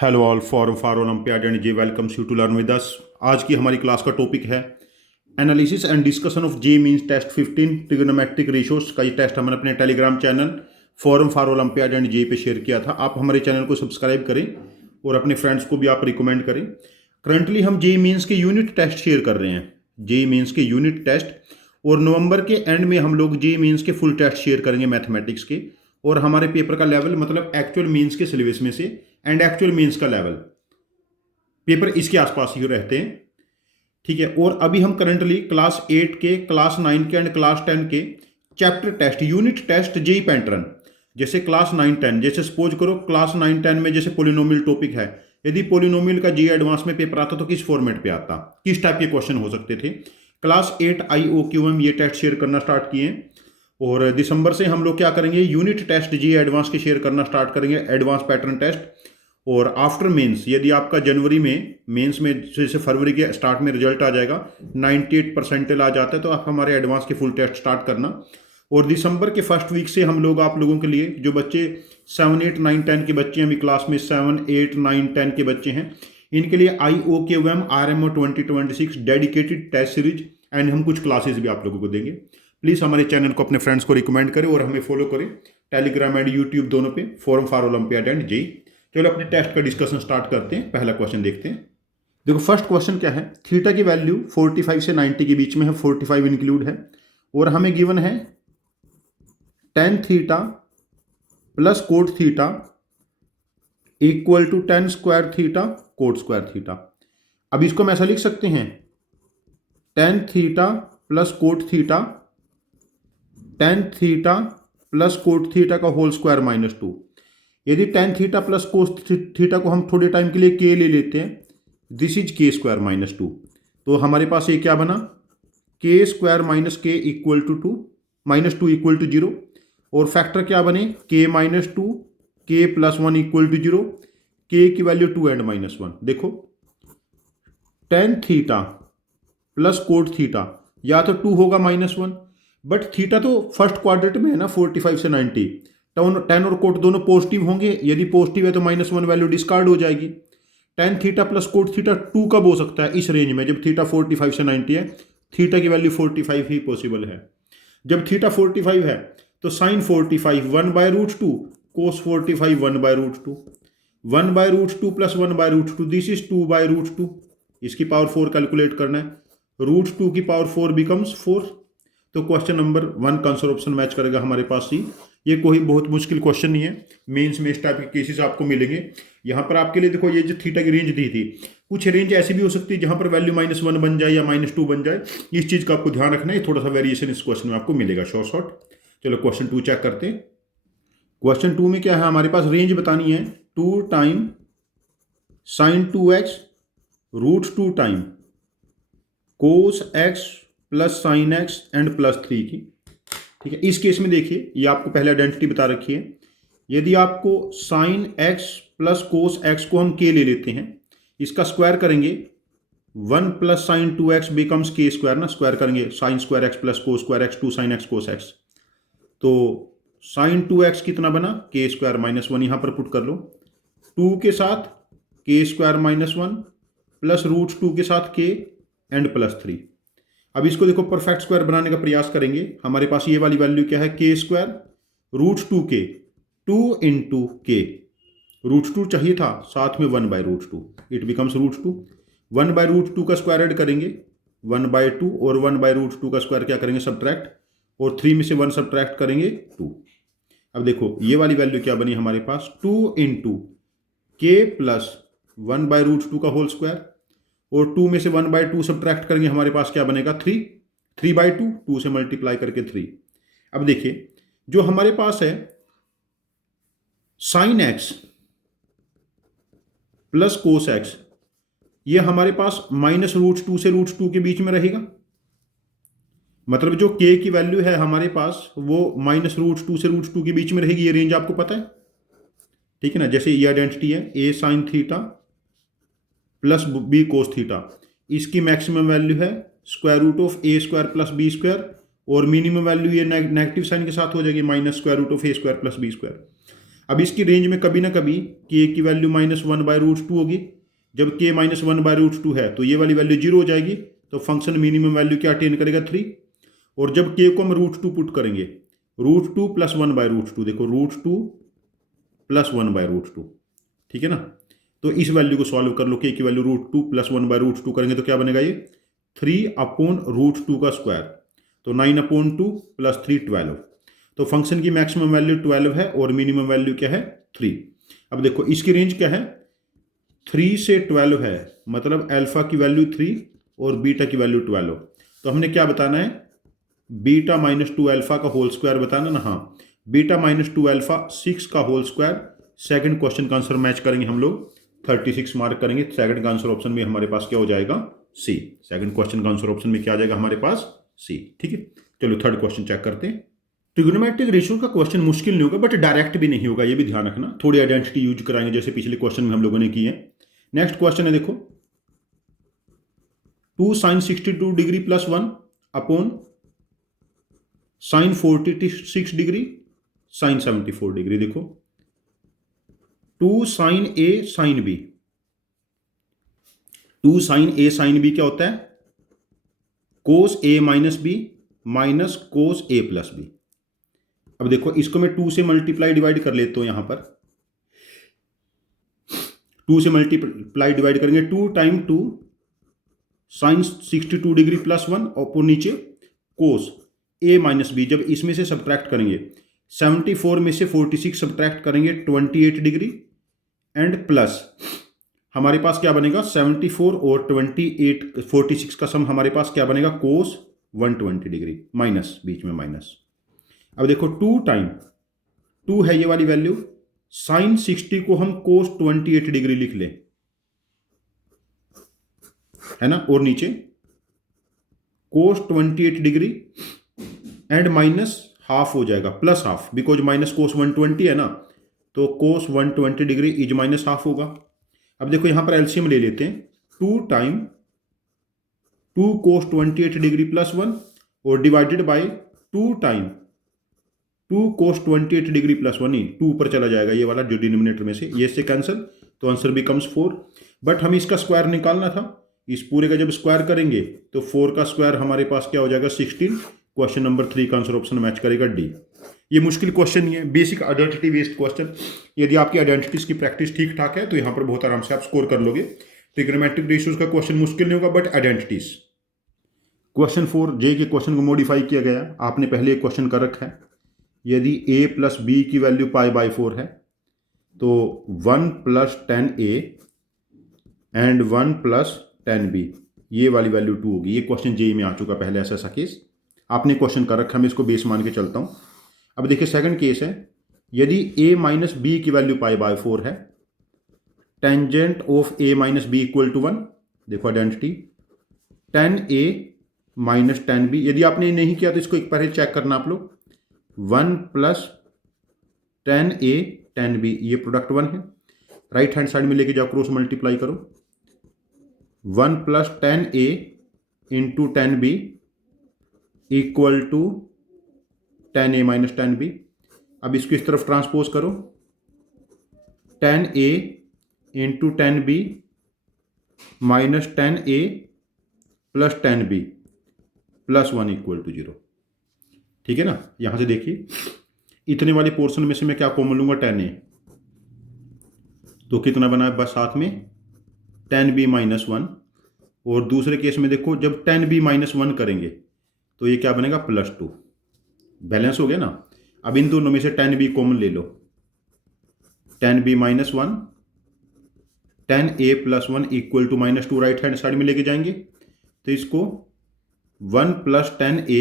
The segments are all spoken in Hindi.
Hello all for olympiad and J welcomes you to learn with us. आज की हमारी क्लास का टॉपिक है analysis and discussion of J means test 15 trigonometric ratios का। ये टेस्ट हमने अपने telegram channel forum for olympiad and J पे शेयर किया था। आप हमारे चैनल को सब्सक्राइब करें और अपने फ्रेंड्स को भी आप रिकमेंड करें। करंटली हम जे मीन्स के यूनिट टेस्ट शेयर कर रहे हैं, जे मीन्स के यूनिट टेस्ट, और नवंबर के एंड में हम लोग जे मीन्स के फुल टेस्ट शेयर करेंगे मैथमेटिक्स के। और हमारे पेपर का लेवल मतलब एक्चुअल मीन्स के सिलेबस में से एंड एक्चुअल मीन्स का लेवल पेपर इसके आसपास ही रहते हैं, ठीक है। और अभी हम करंटली क्लास 8 के, क्लास 9 के एंड क्लास 10 के chapter test, unit test JEE pattern, जैसे क्लास 9 10, जैसे सपोज करो क्लास 9 10 में जैसे पोलिनोमियल टॉपिक है, यदि पोलिनोमियल का जेई एडवांस में पेपर आता तो किस फॉर्मेट पे आता, किस टाइप के क्वेश्चन हो सकते थे। क्लास 8 IOQM ये टेस्ट शेयर करना स्टार्ट किए, और दिसंबर से हम लोग क्या करेंगे, यूनिट टेस्ट जी एडवांस के शेयर करना स्टार्ट करेंगे, एडवांस पैटर्न टेस्ट। और आफ्टर मेंस, यदि आपका जनवरी में मेंस में जैसे फरवरी के स्टार्ट में रिजल्ट आ जाएगा, 98 परसेंटेज आ जाता है तो आप हमारे एडवांस के फुल टेस्ट स्टार्ट करना। और दिसंबर के फर्स्ट वीक से हम लोग आप लोगों के लिए, जो बच्चे 7 8 9 10 के बच्चे हैं, अभी क्लास में 7 8 9 10 के बच्चे हैं, इनके लिए IOQM RMO 2026 dedicated test series and हम कुछ क्लासेस भी आप लोगों को देंगे। प्लीज़ हमारे चैनल को अपने फ्रेंड्स को रिकमेंड करें और हमें फॉलो करें टेलीग्राम एंड यूट्यूब दोनों पे, forum for olympiad and JEE. चलो अपने टेस्ट का डिस्कशन स्टार्ट करते हैं। पहला क्वेश्चन देखते हैं। देखो फर्स्ट क्वेश्चन क्या है, थीटा की वैल्यू 45 से 90 के बीच में है, 45 इंक्लूड है, और हमें गिवन है tan theta plus cot theta equal to tan square theta cot square theta. अब इसको हम ऐसा लिख सकते हैं, tan theta plus cot theta, tan theta plus cot theta का होल स्क्वायर माइनस 2। यदि tan theta plus cos theta को हम थोड़े टाइम के लिए के ले लेते हैं, this is k square minus 2, तो हमारे पास ये क्या बना, k square minus k equal to 2, minus 2 equal to 0। और फैक्टर क्या बने, के माइनस 2, के प्लस 1 इक्वल टू 0, के की वैल्यू 2 एंड माइनस 1। देखो ten theta plus cot theta या तो 2 होगा माइनस 1, बट थीटा तो फर्स्ट क्वाड्रेंट में है ना 45 से 90, टेन और कोट दोनों पॉजिटिव होंगे, यदि पॉजिटिव है तो माइनस 1 वैल्यू डिस्कार्ड हो जाएगी। Ten theta plus cot theta 2 कब हो सकता है, इस रेंज में, जब थीटा 45 से 90 है, थीटा की वैल्यू 45 ही पॉसिबल है। जब थीटा 45 है तो sine 45 1 by root 2, cos 45 1 by root 2, 1 by root 2 plus 1 by root 2, this is 2 by root 2, इसकी पावर 4 कैलकुलेट करना है, रूट 2 की पावर 4 बिकम्स 4। तो क्वेश्चन नंबर 1 का आंसर ऑप्शन मैच करेगा हमारे पास सी। ये कोई बहुत मुश्किल क्वेश्चन नहीं है, मेंस में इस टाइप के केसेस आपको मिलेंगे। यहाँ पर आपके लिए देखो, ये जो थीटा की रेंज दी थी, कुछ रेंज ऐसी भी हो सकती है जहाँ पर वैल्यू -1 बन जाए या -2 बन जाए, इस चीज़ का आपको ध्यान रखना है। थोड़ा सा वेरिएशन इस क्वेश्चन में आपको मिलेगा शॉर्ट। चलो क्वेश्चन 2 चेक करते हैं। क्वेश्चन 2 में क्या है, हमारे पास रेंज बतानी है 2 time sine 2x root 2 time cos x plus sine x and plus 3 की, ठीक है। इस केस में देखिए, ये आपको पहले आइडेंटिटी बता रखी है। यदि आपको sine x plus cos x को हम k ले लेते हैं, इसका स्क्वायर करेंगे, 1 plus sine 2x becomes k square ना, स्क्वायर करेंगे sine square x plus cos square x, 2 sine x cos x, तो साइन 2x कितना बना, के स्क्वायर माइनस 1, यहाँ पर पुट कर लो, 2 के साथ के स्क्वायर माइनस 1 प्लस रूट 2 के साथ के एंड प्लस 3। अब इसको देखो परफेक्ट स्क्वायर बनाने का प्रयास करेंगे। हमारे पास ये वाली वैल्यू क्या है, के स्क्वायर रूट 2 के, 2 इंटू के, रूट 2 चाहिए था, साथ में 1 by root 2, it becomes root 2। 1 by root 2 का स्क्वायर ऐड करेंगे 1 बाय 2, और 1 बाय रूट 2 का स्क्वायर क्या करेंगे, सब्ट्रैक्ट, और 3 में से 1 सब्ट्रैक्ट करेंगे 2। अब देखो ये वाली वैल्यू क्या बनी हमारे पास, 2 इंटू के प्लस 1 बाय रूट 2 का होल स्क्वायर, और 2 में से 1 बाय 2 सब्ट्रैक्ट करेंगे, हमारे पास क्या बनेगा 3, 3 बाय 2, 2 से मल्टीप्लाई करके 3। अब देखिए जो हमारे पास है sine x plus cos x, ये हमारे पास माइनस रूट 2 से रूट 2 के बीच में रहेगा, मतलब जो k की वैल्यू है हमारे पास वो माइनस रूट 2 से रूट 2 के बीच में रहेगी। ये रेंज आपको पता है, ठीक है ना। जैसे ये आइडेंटिटी है, a sine theta plus b cos theta, इसकी मैक्सिमम वैल्यू है square root of A square plus B square, और मिनिमम वैल्यू ये नेगेटिव साइन के साथ हो जाएगी, minus square root of A square plus B square. अब इसकी रेंज में कभी ना कभी के की वैल्यू -1/√2 होगी। जब के -1/√2 है तो ये वाली वैल्यू 0 हो जाएगी, तो फंक्शन मिनिमम वैल्यू क्या अटेन करेगा 3। और जब के को हम √2 पुट करेंगे, √2 + 1/√2, देखो √2 + 1/√2, ठीक है ना। तो इस वैल्यू को सॉल्व कर लो, के की वैल्यू √2 + 1/√2 करेंगे तो क्या बनेगा ये 3/√2 का स्क्वायर, तो 9/2 + 3 12। तो फंक्शन की मैक्सिमम वैल्यू 12 है और मिनिमम वैल्यू क्या है 3। अब देखो इसकी रेंज क्या है 3 से 12 है, मतलब अल्फा की वैल्यू 3 और बीटा की वैल्यू 12। तो हमने क्या बताना है, बीटा -2 अल्फा का होल स्क्वायर बताना ना। हाँ, बीटा -2 अल्फा 6 का होल स्क्वायर। सेकंड क्वेश्चन का आंसर मैच करेंगे हम लोग, 36 मार्क करेंगे। सेकंड का आंसर ऑप्शन में हमारे पास क्या हो जाएगा सी। सेकंड क्वेश्चन का आंसर ऑप्शन में क्या आ जाएगा हमारे पास सी, ठीक है। चलो थर्ड क्वेश्चन चेक करते हैं। ट्रिग्नोमेट्रिक रेशियो का क्वेश्चन मुश्किल नहीं होगा बट डायरेक्ट भी नहीं होगा, ये भी ध्यान रखना। थोड़ी आइडेंटिटी यूज कराएंगे जैसे पिछले क्वेश्चन में हम लोगों ने की है। नेक्स्ट क्वेश्चन है देखो, 2 sin 62 degree + 1 upon sin 46 degree sin 74 degree. देखो 2 sin A sin B, 2 sin A sin B क्या होता है cos A - B minus cos A + B। अब देखो इसको मैं 2 से मल्टीप्लाई डिवाइड कर लेता हूं, यहां पर 2 से मल्टीप्लाई डिवाइड करेंगे, 2 × 2 sin 62 डिग्री + 1 और नीचे cos A - B। जब इसमें से सब्ट्रैक्ट करेंगे 74 में से 46 सब्ट्रैक्ट करेंगे 28 डिग्री एंड प्लस हमारे पास क्या बनेगा 74 और 28 46 का सम हमारे पास क्या बनेगा cos 120 डिग्री, माइनस बीच में माइनस। अब देखो 2 टाइम 2 है ये वाली वैल्यू, sin 60 को हम cos 28 डिग्री लिख लें, है ना, और नीचे cos 28 degree and minus half हो जाएगा plus half, because minus cos 120 है ना, तो cos 120 degree is minus half होगा। अब देखो यहां पर एलसीएम ले लेते हैं, 2 टाइम 2 cos 28 डिग्री + 1 और divided by 2 time 2 cos 28 degree + 1 ही 2 पर चला जाएगा ये वाला जो डिनोमिनेटर में से, ये से कैंसिल, तो आंसर बिकम्स 4। बट हमें इसका स्क्वायर निकालना था, इस पूरे का जब स्क्वायर करेंगे तो 4 का स्क्वायर हमारे पास क्या हो जाएगा 16। क्वेश्चन नंबर 3 का आंसर ऑप्शन मैच करेगा डी। ये मुश्किल क्वेश्चन नहीं है, बेसिक आइडेंटिटी बेस्ड क्वेश्चन। यदि आपकी आइडेंटिटीज की प्रैक्टिस ठीक ठाक है तो यहाँ पर बहुत आराम से आप स्कोर कर लोगे। ट्रिग्नोमेट्रिक रेशियोज का क्वेश्चन मुश्किल नहीं होगा बट आइडेंटिटीज। क्वेश्चन 4 जे के क्वेश्चन को मॉडिफाई किया गया, आपने पहले एक क्वेश्चन कर रखा है, यदि a + b की वैल्यू π/4 है तो 1 + 10a एंड 1 + 10b ये वाली वैल्यू 2 होगी। ये क्वेश्चन जे में आ चुका पहले ऐसा केस, आपने क्वेश्चन कर रखा है, मैं इसको बेस मान के चलता हूँ। अब देखिए सेकंड केस है, यदि a - b की वैल्यू π/4 है, टेंजेंट ऑफ a - b = 1, देखो आइडेंटिटी 10a - 10b। यदि आपने नहीं किया तो इसको एक बार चेक करना आप लोग, 1 + 10a 10b ये प्रोडक्ट 1 है, राइट हैंड साइड में लेके जाओ क्रॉस मल्टीप्लाई करो, 1 + 10a × 10b = 10a - 10b। अब इसको इस तरफ ट्रांसपोज करो, 10a × 10b - 10a + 10b + 1 = 0, ठीक है ना। यहां से देखिए इतने वाले पोर्शन में से मैं क्या कॉमन लूंगा 10a, तो कितना बना है बस साथ में 10b - 1। और दूसरे केस में देखो जब 10b - 1 करेंगे तो ये क्या बनेगा +2, बैलेंस हो गया ना। अब इन दोनों में से 10b कॉमन ले लो, 10b - 1 10a + 1 = -2 right hand side में लेके जाएंगे, तो इसको 1 + 10a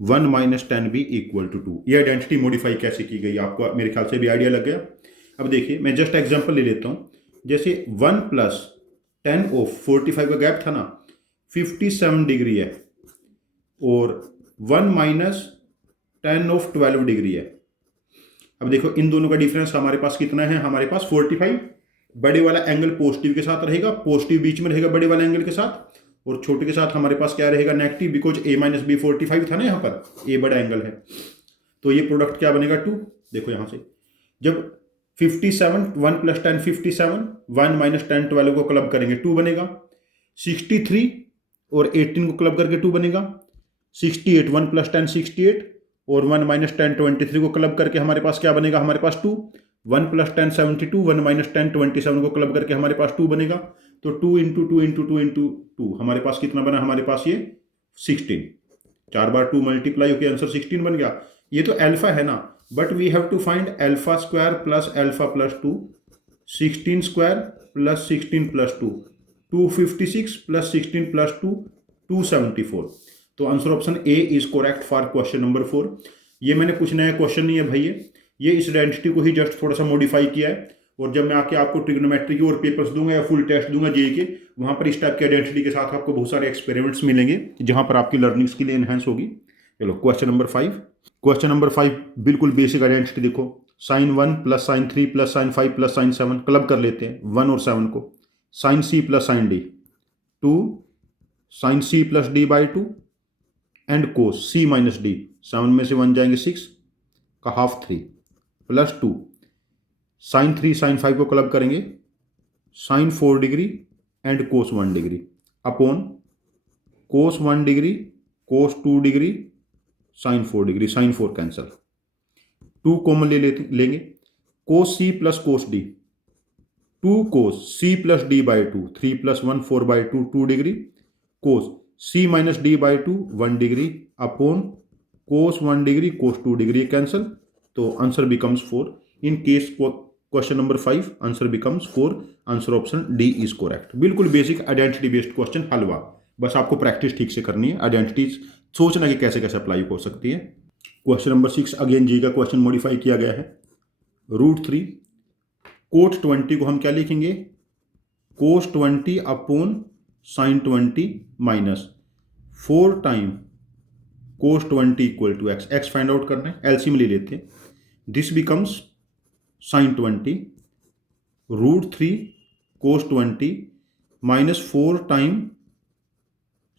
1 - 10b = 2। ये आइडेंटिटी मॉडिफाई कैसे की गई आपको मेरे ख्याल से भी आइडिया लग गया। अब देखिए मैं जस्ट एग्जांपल ले लेता हूँ, जैसे 1 + 10 ऑफ 45 का गैप था ना 57 डिग्री है, और 1 - 10 ऑफ 12 डिग्री है। अब देखो इन दोनों का डिफरेंस हमारे पास कितना है, हमारे पास 45। बड़े वाला एंगल पॉजिटिव के साथ रहेगा, पॉजिटिव बीच में रहेगा बड़े वाले एंगल के साथ, और छोटे के साथ हमारे पास क्या रहेगा नेगेटिव, बिकॉज a - b 45 था ना, यहाँ पर a बड़ा एंगल है, तो ये प्रोडक्ट क्या बनेगा 2। देखो यहाँ से जब 57 1 + 10 57, 1 - 10 12 को क्लब करेंगे 2 बनेगा, 63 और 18 को क्लब करके 2 बनेगा, 68 1 + 10 68 और 1 - 10 23 को क्लब करके हमारे पास क्या बनेगा, हमारे पास 2, 1 + 10 72, 1 - 10 27 को क्लब करके हमारे पास 2 बनेगा। तो 2 × 2 × 2 × 2 हमारे पास कितना बना, हमारे पास ये 16, 4 बार 2 मल्टीप्लाई होकर आंसर 16 बन गया। ये तो अल्फा है ना, but we have to find alpha square plus alpha plus 2, 16 square plus 16 plus 2, 256 plus 16 plus 2, 274। तो answer option A is correct for question number 4। ये मैंने कुछ नया क्वेश्चन नहीं है भाई, ये इस आइडेंटिटी को ही जस्ट थोड़ा सा मॉडिफाई किया है। और जब मैं आके आपको ट्रिग्नोमेट्री की और पेपर्स दूंगा या फुल टेस्ट दूंगा जेईई के, वहां पर इस टाइप की आइडेंटिटी के साथ आपको बहुत सारे एक्सपेरिमेंट्स मिलेंगे जहां पर आपकी लर्निंग स्किल एनहेंस होगी। चलो क्वेश्चन नंबर 5। क्वेश्चन नंबर 5 बिल्कुल बेसिक आइडेंटिटी। देखो sin 1 + sin 3 + sin 5 + sin 7 club कर लेते हैं 1 और 7 को, sin c + sin d 2 sin c + d/2 and cos c - d, 7 में से 1 जाएंगे 6 का हाफ 3 प्लस 2 sin 3 sin 5 को क्लब करेंगे sin 4 degree and cos 1 degree upon cos 1 degree cos 2 degree sin 4 degree, sin 4 cancel, 2 common लेंगे, cos c + cos d 2 cos c + d/2 3 + 1 4/2 2 degree, cos c - d/2 1 degree upon cos 1 degree cos 2 degree cancel. तो answer becomes 4। In case question number 5 answer becomes 4। Answer option D is correct. बिल्कुल बेसिक आइडेंटिटी बेस्ड क्वेश्चन हल हुआ, बस आपको प्रैक्टिस ठीक से करनी है, आइडेंटिटीज सोचना कि कैसे कैसे अप्लाई हो सकती है। क्वेश्चन नंबर 6 अगेन जी का क्वेश्चन मॉडिफाई किया गया है। √3 cot 20 को हम क्या लिखेंगे, cos 20 upon sin 20 minus 4 time cos 20 = x, x find out करना है, एलसीएम ले लेते हैं। This becomes sin 20 √3 cos 20 minus 4 time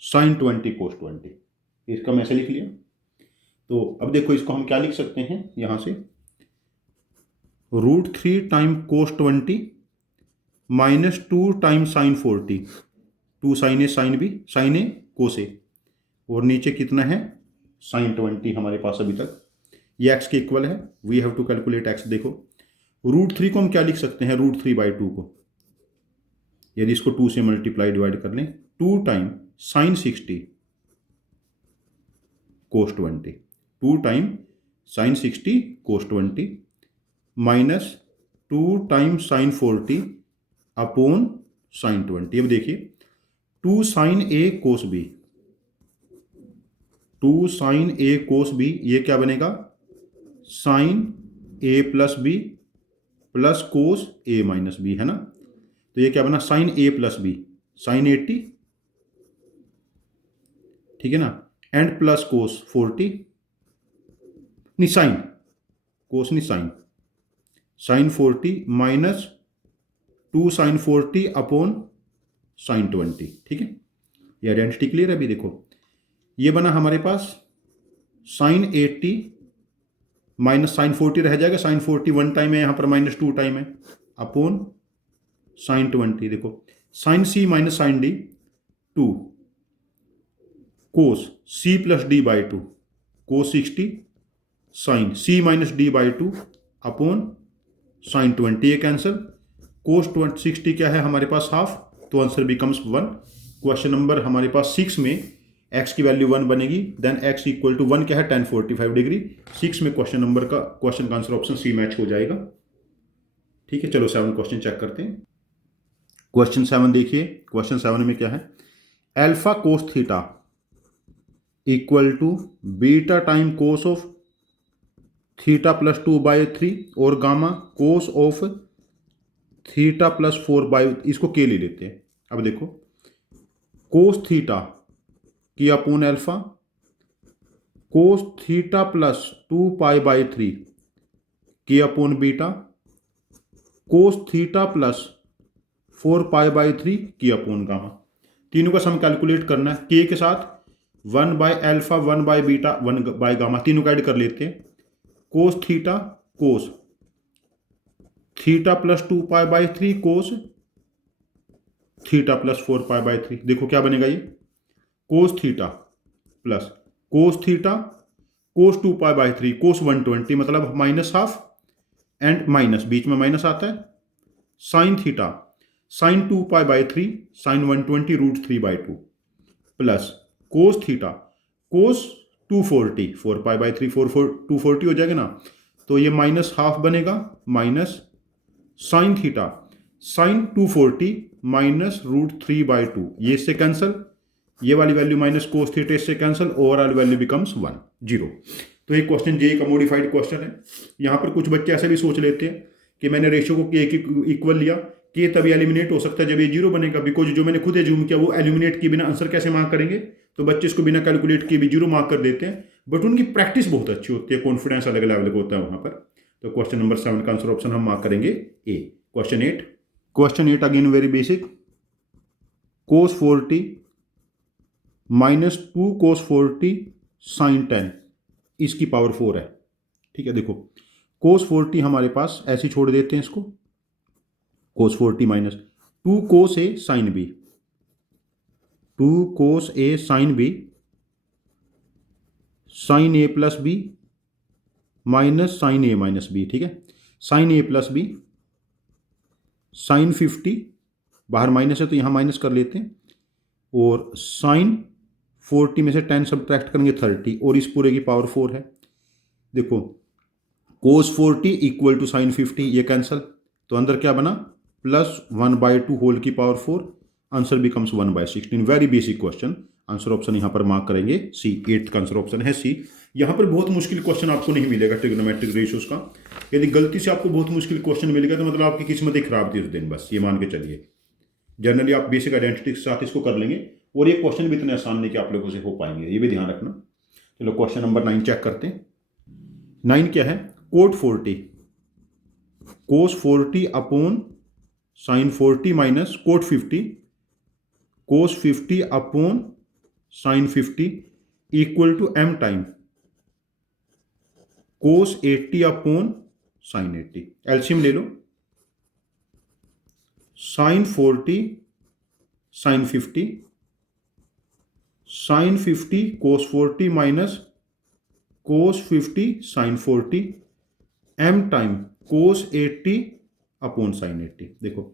sin 20 cos 20। इसका मैं ऐसे लिख लिया। तो अब देखो इसको हम क्या लिख सकते हैं, यहां से √3 time cos 20 minus 2 time sin 40, 2 sin a sin b sin a cos a, और नीचे कितना है sin 20 हमारे पास अभी तक, ये x के इक्वल है। We have to calculate x। देखो √3 को हम क्या लिख सकते हैं, √3/2 को यदि इसको 2 से मल्टीप्लाई डिवाइड कर लें, 2 time sin 60 cos 20, 2 time sin 60 cos 20 minus 2 time sin 40 upon sin 20। अब देखिए 2 sin a cos b, 2 sin a cos b, ये क्या बनेगा sin a + b plus cos a - b, है ना। तो ये क्या बना sin a + b sin 80, ठीक है ना, एंड प्लस cos 40, नहीं sin, cos नहीं sin 40 minus 2 sin 40 upon sin 20, ठीक है। ये आइडेंटिटी क्लियर है। अभी देखो ये बना हमारे पास sin 80 माइनस sin 40 रह जाएगा, sin 40 1 टाइम है, यहाँ पर -2 टाइम है, अपॉन sin 20। देखो sin c - sin d 2 cos c + d/2 cos 60 sin c - d/2 upon sin 20, ये कैंसल, cos 60 क्या है हमारे पास हाफ, तो आंसर बिकम्स 1। क्वेश्चन नंबर हमारे पास 6 में x की वैल्यू 1 बनेगी, देन x = 1 क्या है, tan 45 डिग्री। 6 में क्वेश्चन का आंसर ऑप्शन सी मैच हो जाएगा, ठीक है। चलो 7 क्वेश्चन चेक करते हैं। क्वेश्चन 7 देखिए, क्वेश्चन 7 में क्या है, alpha cos theta = beta time cos of theta + 2/3 और गामा cos ऑफ थीटा + 4/, इसको के ले लेते हैं। अब देखो cos थीटा की अपॉन अल्फा, cos थीटा + 2π/3 की अपॉन बीटा, cos थीटा + 4π/3 की अपॉन गामा। तीनों का सम कैलकुलेट करना है, के के साथ 1/α 1/β 1/गामा, तीनों का ऐड कर लेते हैं। cos theta cos theta plus 2π/3 cos theta plus 4π/3। देखो क्या बनेगा, ये cos theta plus cos theta cos 2π/3 cos 120 मतलब माइनस हाफ एंड माइनस बीच में माइनस आता है, sine theta sine 2π/3 sine 120√3/2 plus cos theta cos 240 4π/3 240 हो जाएगा ना, तो ये माइनस हाफ बनेगा minus sine theta sine 240 minus √3/2, ये इससे कैंसल, ये वाली वैल्यू माइनस कोस थीटा इससे कैंसल, ओवरऑल वैल्यू बिकम्स 1 0। तो एक क्वेश्चन जे का मॉडिफाइड क्वेश्चन है। यहाँ पर कुछ बच्चे ऐसे भी सोच लेते हैं कि मैंने रेशियो को के इक्वल लिया, के तभी एलिमिनेट हो सकता है जब ये 0 बनेगा, बिकॉज जो मैंने खुद एज्यूम किया वो एलिमिनेट किए बिना आंसर कैसे मार्क करेंगे, तो बच्चे इसको बिना कैलकुलेट किए भी 0 मार्क कर देते हैं, बट उनकी प्रैक्टिस बहुत अच्छी होती है, कॉन्फिडेंस अलग लेवल का होता है वहाँ पर। तो क्वेश्चन नंबर 7 का आंसर ऑप्शन हम मार्क करेंगे A. Question 8 again very basic, cos 40 minus 2 cos 40 sine 10 इसकी पावर 4 है। ठीक है, देखो cos 40 हमारे पास ऐसे छोड़ देते हैं इसको, cos 40 minus 2 cos a sine b, 2 cos a sine b sine a plus b minus sine a minus b। ठीक है, sine a plus b sine 50 बाहर माइनस है तो यहाँ माइनस कर लेते हैं, और साइन 40 में से 10 सब्ट्रैक्ट करेंगे 30, और इस पूरे की पावर 4 है। देखो cos 40 इक्वल टू साइन 50, ये कैंसल, तो अंदर क्या बना प्लस 1/2 होल की power 4, answer becomes 1/16। Very basic question, answer option यहाँ पर मार्क करेंगे सी। 8th का आंसर ऑप्शन है सी। यहाँ पर बहुत मुश्किल क्वेश्चन आपको नहीं मिलेगा ट्रिग्नोमेट्रिक रेशियोज का। यदि गलती से आपको बहुत मुश्किल क्वेश्चन मिलेगा तो मतलब आपकी किस्मत ही खराब थी उस दिन, बस ये मान के चलिए। जनरली आप बेसिक आइडेंटिटी के साथ इसको कर लेंगे, और ये क्वेश्चन भी इतने आसान नहीं कि आप लोगों से हो पाएंगे, ये भी ध्यान रखना। चलो क्वेश्चन नंबर 9 चेक करते हैं। 9 क्या है, cos 40 upon sine 40 minus cos 50 upon sine 50 equal to m time cos 80 upon sine 80। LCM ले लो, sine 40 sine 50 sine 50 cos 40 minus cos 50 sine 40 m time cos 80 upon sine 80। देखो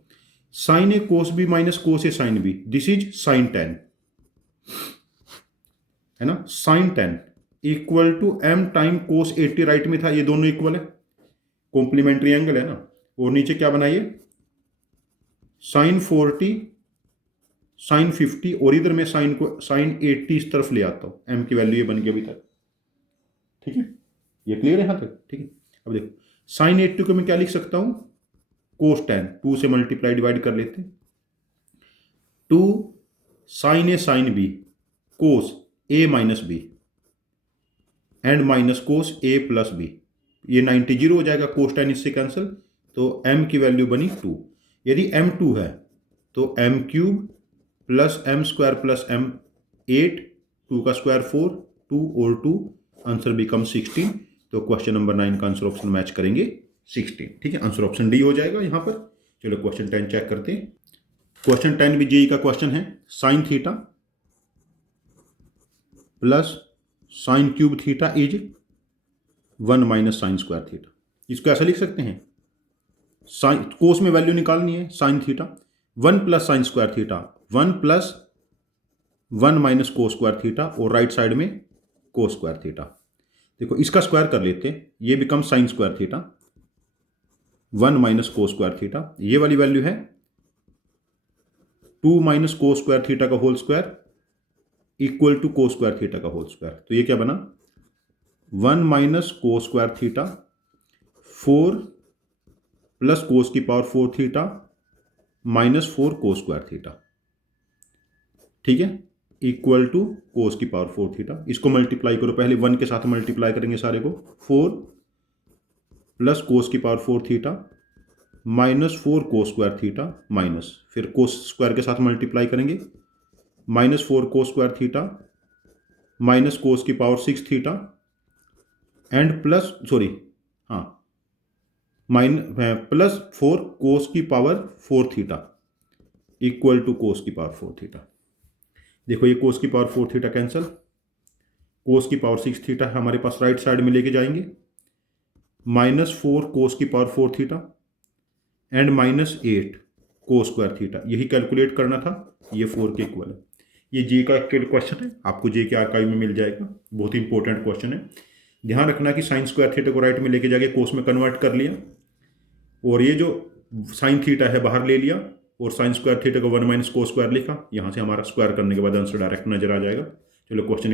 sine A cos B minus cos A sine B, this is sine 10 है ना, sine 10 equal to m time cos 80 right में था, ये दोनों इक्वल है, कॉम्प्लीमेंट्री एंगल है ना, और नीचे क्या बनाइए साइन 40 साइन 50, और इधर मैं साइन 80 इस तरफ ले आता हूं, m की वैल्यू ये बन गई अभी तक। ठीक है, ये क्लियर है यहाँ तक। ठीक है, अब देखो साइन 80 को मैं क्या लिख सकता हूं, कोस 10, 2 से मल्टीप्लाई डिवाइड कर लेते हैं, 2 sine a sine b cos a minus b and minus cos a plus b, ये 90 0 हो जाएगा, कोस 10 इससे कैंसिल, तो m की वैल्यू बनी 2। यदि m 2 है तो m cube plus m square plus m 8, 2 का स्क्वायर 4, 2 और 2, आंसर बिकम 16। तो क्वेश्चन नंबर 9 का आंसर ऑप्शन मैच करेंगे 16। ठीक है, आंसर ऑप्शन डी हो जाएगा यहाँ पर। चलो क्वेश्चन 10 चेक करते हैं। क्वेश्चन 10 भी जेई का क्वेश्चन है, sine theta plus sine cube theta is 1 minus sine square theta. इसको ऐसा लिख सकते हैं, साइन कोस में वैल्यू निकालनी है, sine theta 1 plus sine square theta 1 plus 1 minus cos square theta, और राइट साइड में कोस स्क्वायर थीटा। देखो इसका स्क्वायर कर लेते हैं, ये become sine square theta 1 minus cos square theta, ये वाली वैल्यू है 2 माइनस कोस स्क्वायर थीटा का whole square equal to cos square theta का होल स्क्वायर। तो ये क्या बना 1 minus cos square theta 4 plus cos की power 4 theta minus 4 cos square theta. ठीक है, इक्वल टू कोस की पावर 4 थीटा। इसको मल्टीप्लाई करो, पहले 1 के साथ मल्टीप्लाई करेंगे सारे को, 4 प्लस कोस की power 4 theta minus 4 cos square theta minus, फिर कोस स्क्वायर के साथ मल्टीप्लाई करेंगे, minus 4 cos square theta minus कोस की पावर 6 थीटा एंड प्लस हाँ प्लस 4 कोस की पावर 4 थीटा इक्वल टू कोस की पावर 4 थीटा। देखो ये कोस की पावर 4 थीटा कैंसिल, कोस की पावर 6 थीटा हमारे पास राइट साइड में लेके जाएंगे, -4 कोस की power 4 theta and -8 cos square theta, यही कैलकुलेट करना था, ये 4 के इक्वल है। ये जी का क्वेश्चन है, आपको जी के आर्काइव में मिल जाएगा, बहुत ही इंपॉर्टेंट क्वेश्चन है। ध्यान रखना कि साइन स्क्वायर थीटा को राइट में लेके जाके कोस में कन्वर्ट कर लिया, और ये जो साइन थीटा है बाहर ले लिया, और साइन स्क्वायर थीटा को 1 माइनस कोस स्क्वायर लिखा, यहाँ से हमारा स्क्वायर करने के बाद आंसर डायरेक्ट नजर आ जाएगा। चलो क्वेश्चन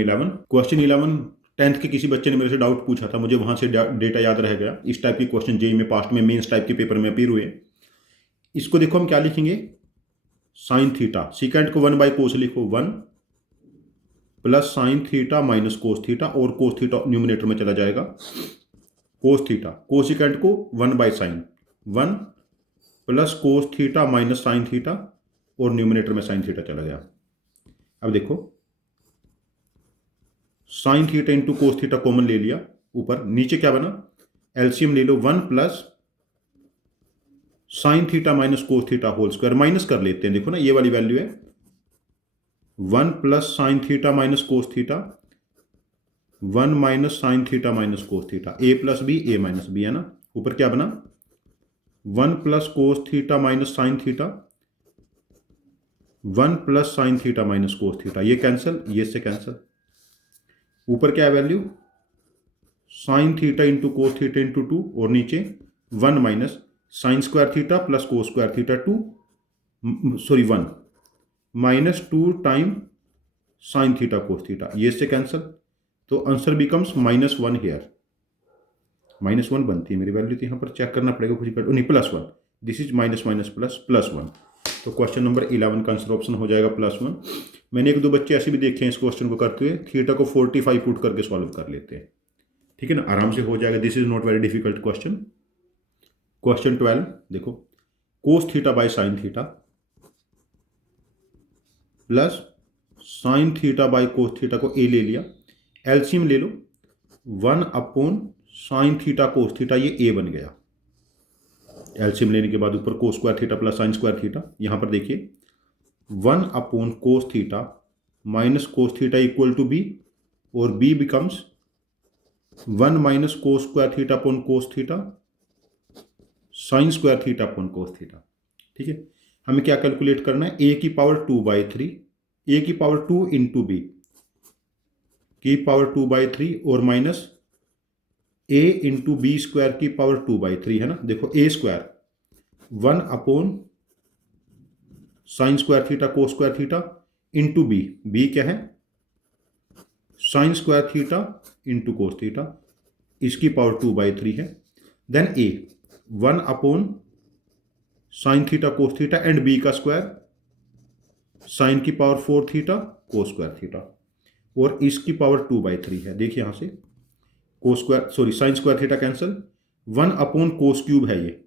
11 10th के किसी बच्चे ने मेरे से डाउट पूछा था, मुझे वहाँ से डेटा याद रह गया। इस टाइप के क्वेश्चन जेई में पास्ट में मेंस टाइप के पेपर में अपीयर हुए। इसको देखो हम क्या लिखेंगे, साइन थीटा, सीकेंट को 1 बाई कोस लिखो, 1 plus sine theta minus cos theta, और कोस थीटा न्यूमिनेटर में चला जाएगा, कोस थीटा, कोसिकेंट को 1 by sine, 1 plus cos theta minus sine theta, और न्यूमिनेटर में साइन थीटा चला गया। अब देखो sine theta into cos theta common ले लिया, ऊपर नीचे क्या बना, एलसीएम ले लो, 1 plus sine theta minus cos theta whole square, minus कर लेते हैं, देखो ना ये वाली वैल्यू है, 1 plus sine theta minus cos theta, 1 minus sine theta minus cos theta, A plus B A minus B, है ना। ऊपर क्या बना, 1 plus cos theta minus sine theta, 1 plus sine theta minus cos theta, ये कैंसिल, ये से कैंसिल। ऊपर क्या है value, sine theta into cos theta into 2, और नीचे 1 minus sine square theta plus cos square theta 1 minus 2 time sign theta cos theta, ये से कैंसिल। तो आंसर बिकम्स -1 हेयर, -1 बनती है मेरी वैल्यू, तो यहाँ पर चेक करना पड़ेगा कुछ नहीं, +1, this is minus minus plus +1। तो क्वेश्चन नंबर 11 का आंसर ऑप्शन हो जाएगा +1। मैंने 1-2 बच्चे ऐसे भी देखे हैं इस क्वेश्चन को करते हुए, थीटा को 45 पुट करके सॉल्व कर लेते हैं, ठीक है ना, आराम से हो जाएगा। This is not very difficult question. Question 12 देखो, cos theta by sine theta plus sine theta by cos theta को ए ले लिया, एलसीएम ले लो, 1 upon sine theta cos theta, ये ए बन गया। एलसीएम लेने के बाद ऊपर cos square theta plus sine square theta, यहां पर देखिए 1 upon cos theta minus cos theta equal to b, और b becomes 1 minus cos square theta upon cos theta sine square theta upon cos theta, ठीक है। हमें क्या कैलकुलेट करना है, ए की पावर 2/3, ए की पावर 2 इंटू बी की पावर 2/3, और minus A into B square की पावर 2/3, है ना। देखो A square 1 upon sine square theta cos square theta into B, B क्या है, sine square theta into cos theta, इसकी पावर 2/3 है। Then A 1 upon sine theta cos theta and B का स्क्वायर साइन की power 4 theta cos square theta, और इसकी पावर 2/3 है। देखिए यहां से cos square sorry sine square theta cancel, 1 upon cos cube है, ये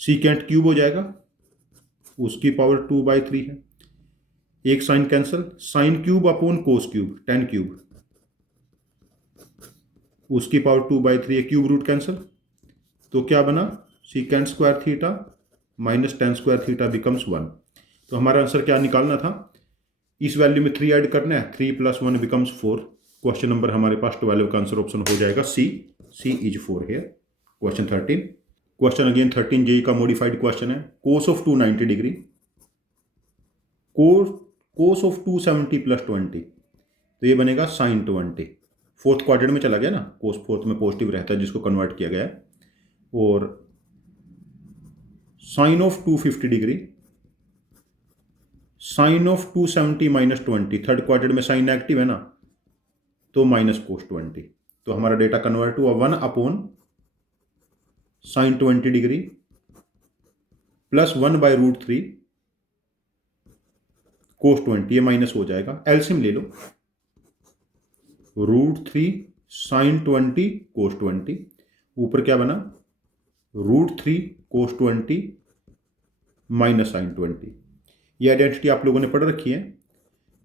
सीकेंट क्यूब हो जाएगा, उसकी पावर 2/3 है। एक sine cancel, sine cube upon cos cube, tan cube, उसकी पावर 2/3 है, क्यूब रूट कैंसिल, तो क्या बना, secant square theta minus tan square theta becomes 1। तो हमारा आंसर क्या निकालना था, इस वैल्यू में 3 ऐड करना है, 3 + 1 बिकम्स 4। क्वेश्चन नंबर हमारे पास 12 का आंसर ऑप्शन हो जाएगा C, C is 4 here. Question 13, question again 13 JEE का मॉडिफाइड क्वेश्चन है, cos of 290 degree, cos of 270 + 20, तो ये बनेगा साइन 20, फोर्थ क्वाड्रेंट में चला गया ना, कोस फोर्थ में पॉजिटिव रहता है जिसको कन्वर्ट किया गया है। और sine of 250 degree, sine of 270 - 20, third quadrant में साइन नेगेटिव है ना, तो माइनस कोस 20, तो हमारा डेटा कन्वर्ट हुआ 1 अपॉन साइन 20 डिग्री प्लस 1/√3 कोस 20, ये माइनस हो जाएगा, एलसीएम ले लो, √3 साइन 20 कोस 20, ऊपर क्या बना, √3 कोस 20 माइनस साइन 20। ये आइडेंटिटी आप लोगों ने पढ़ रखी है।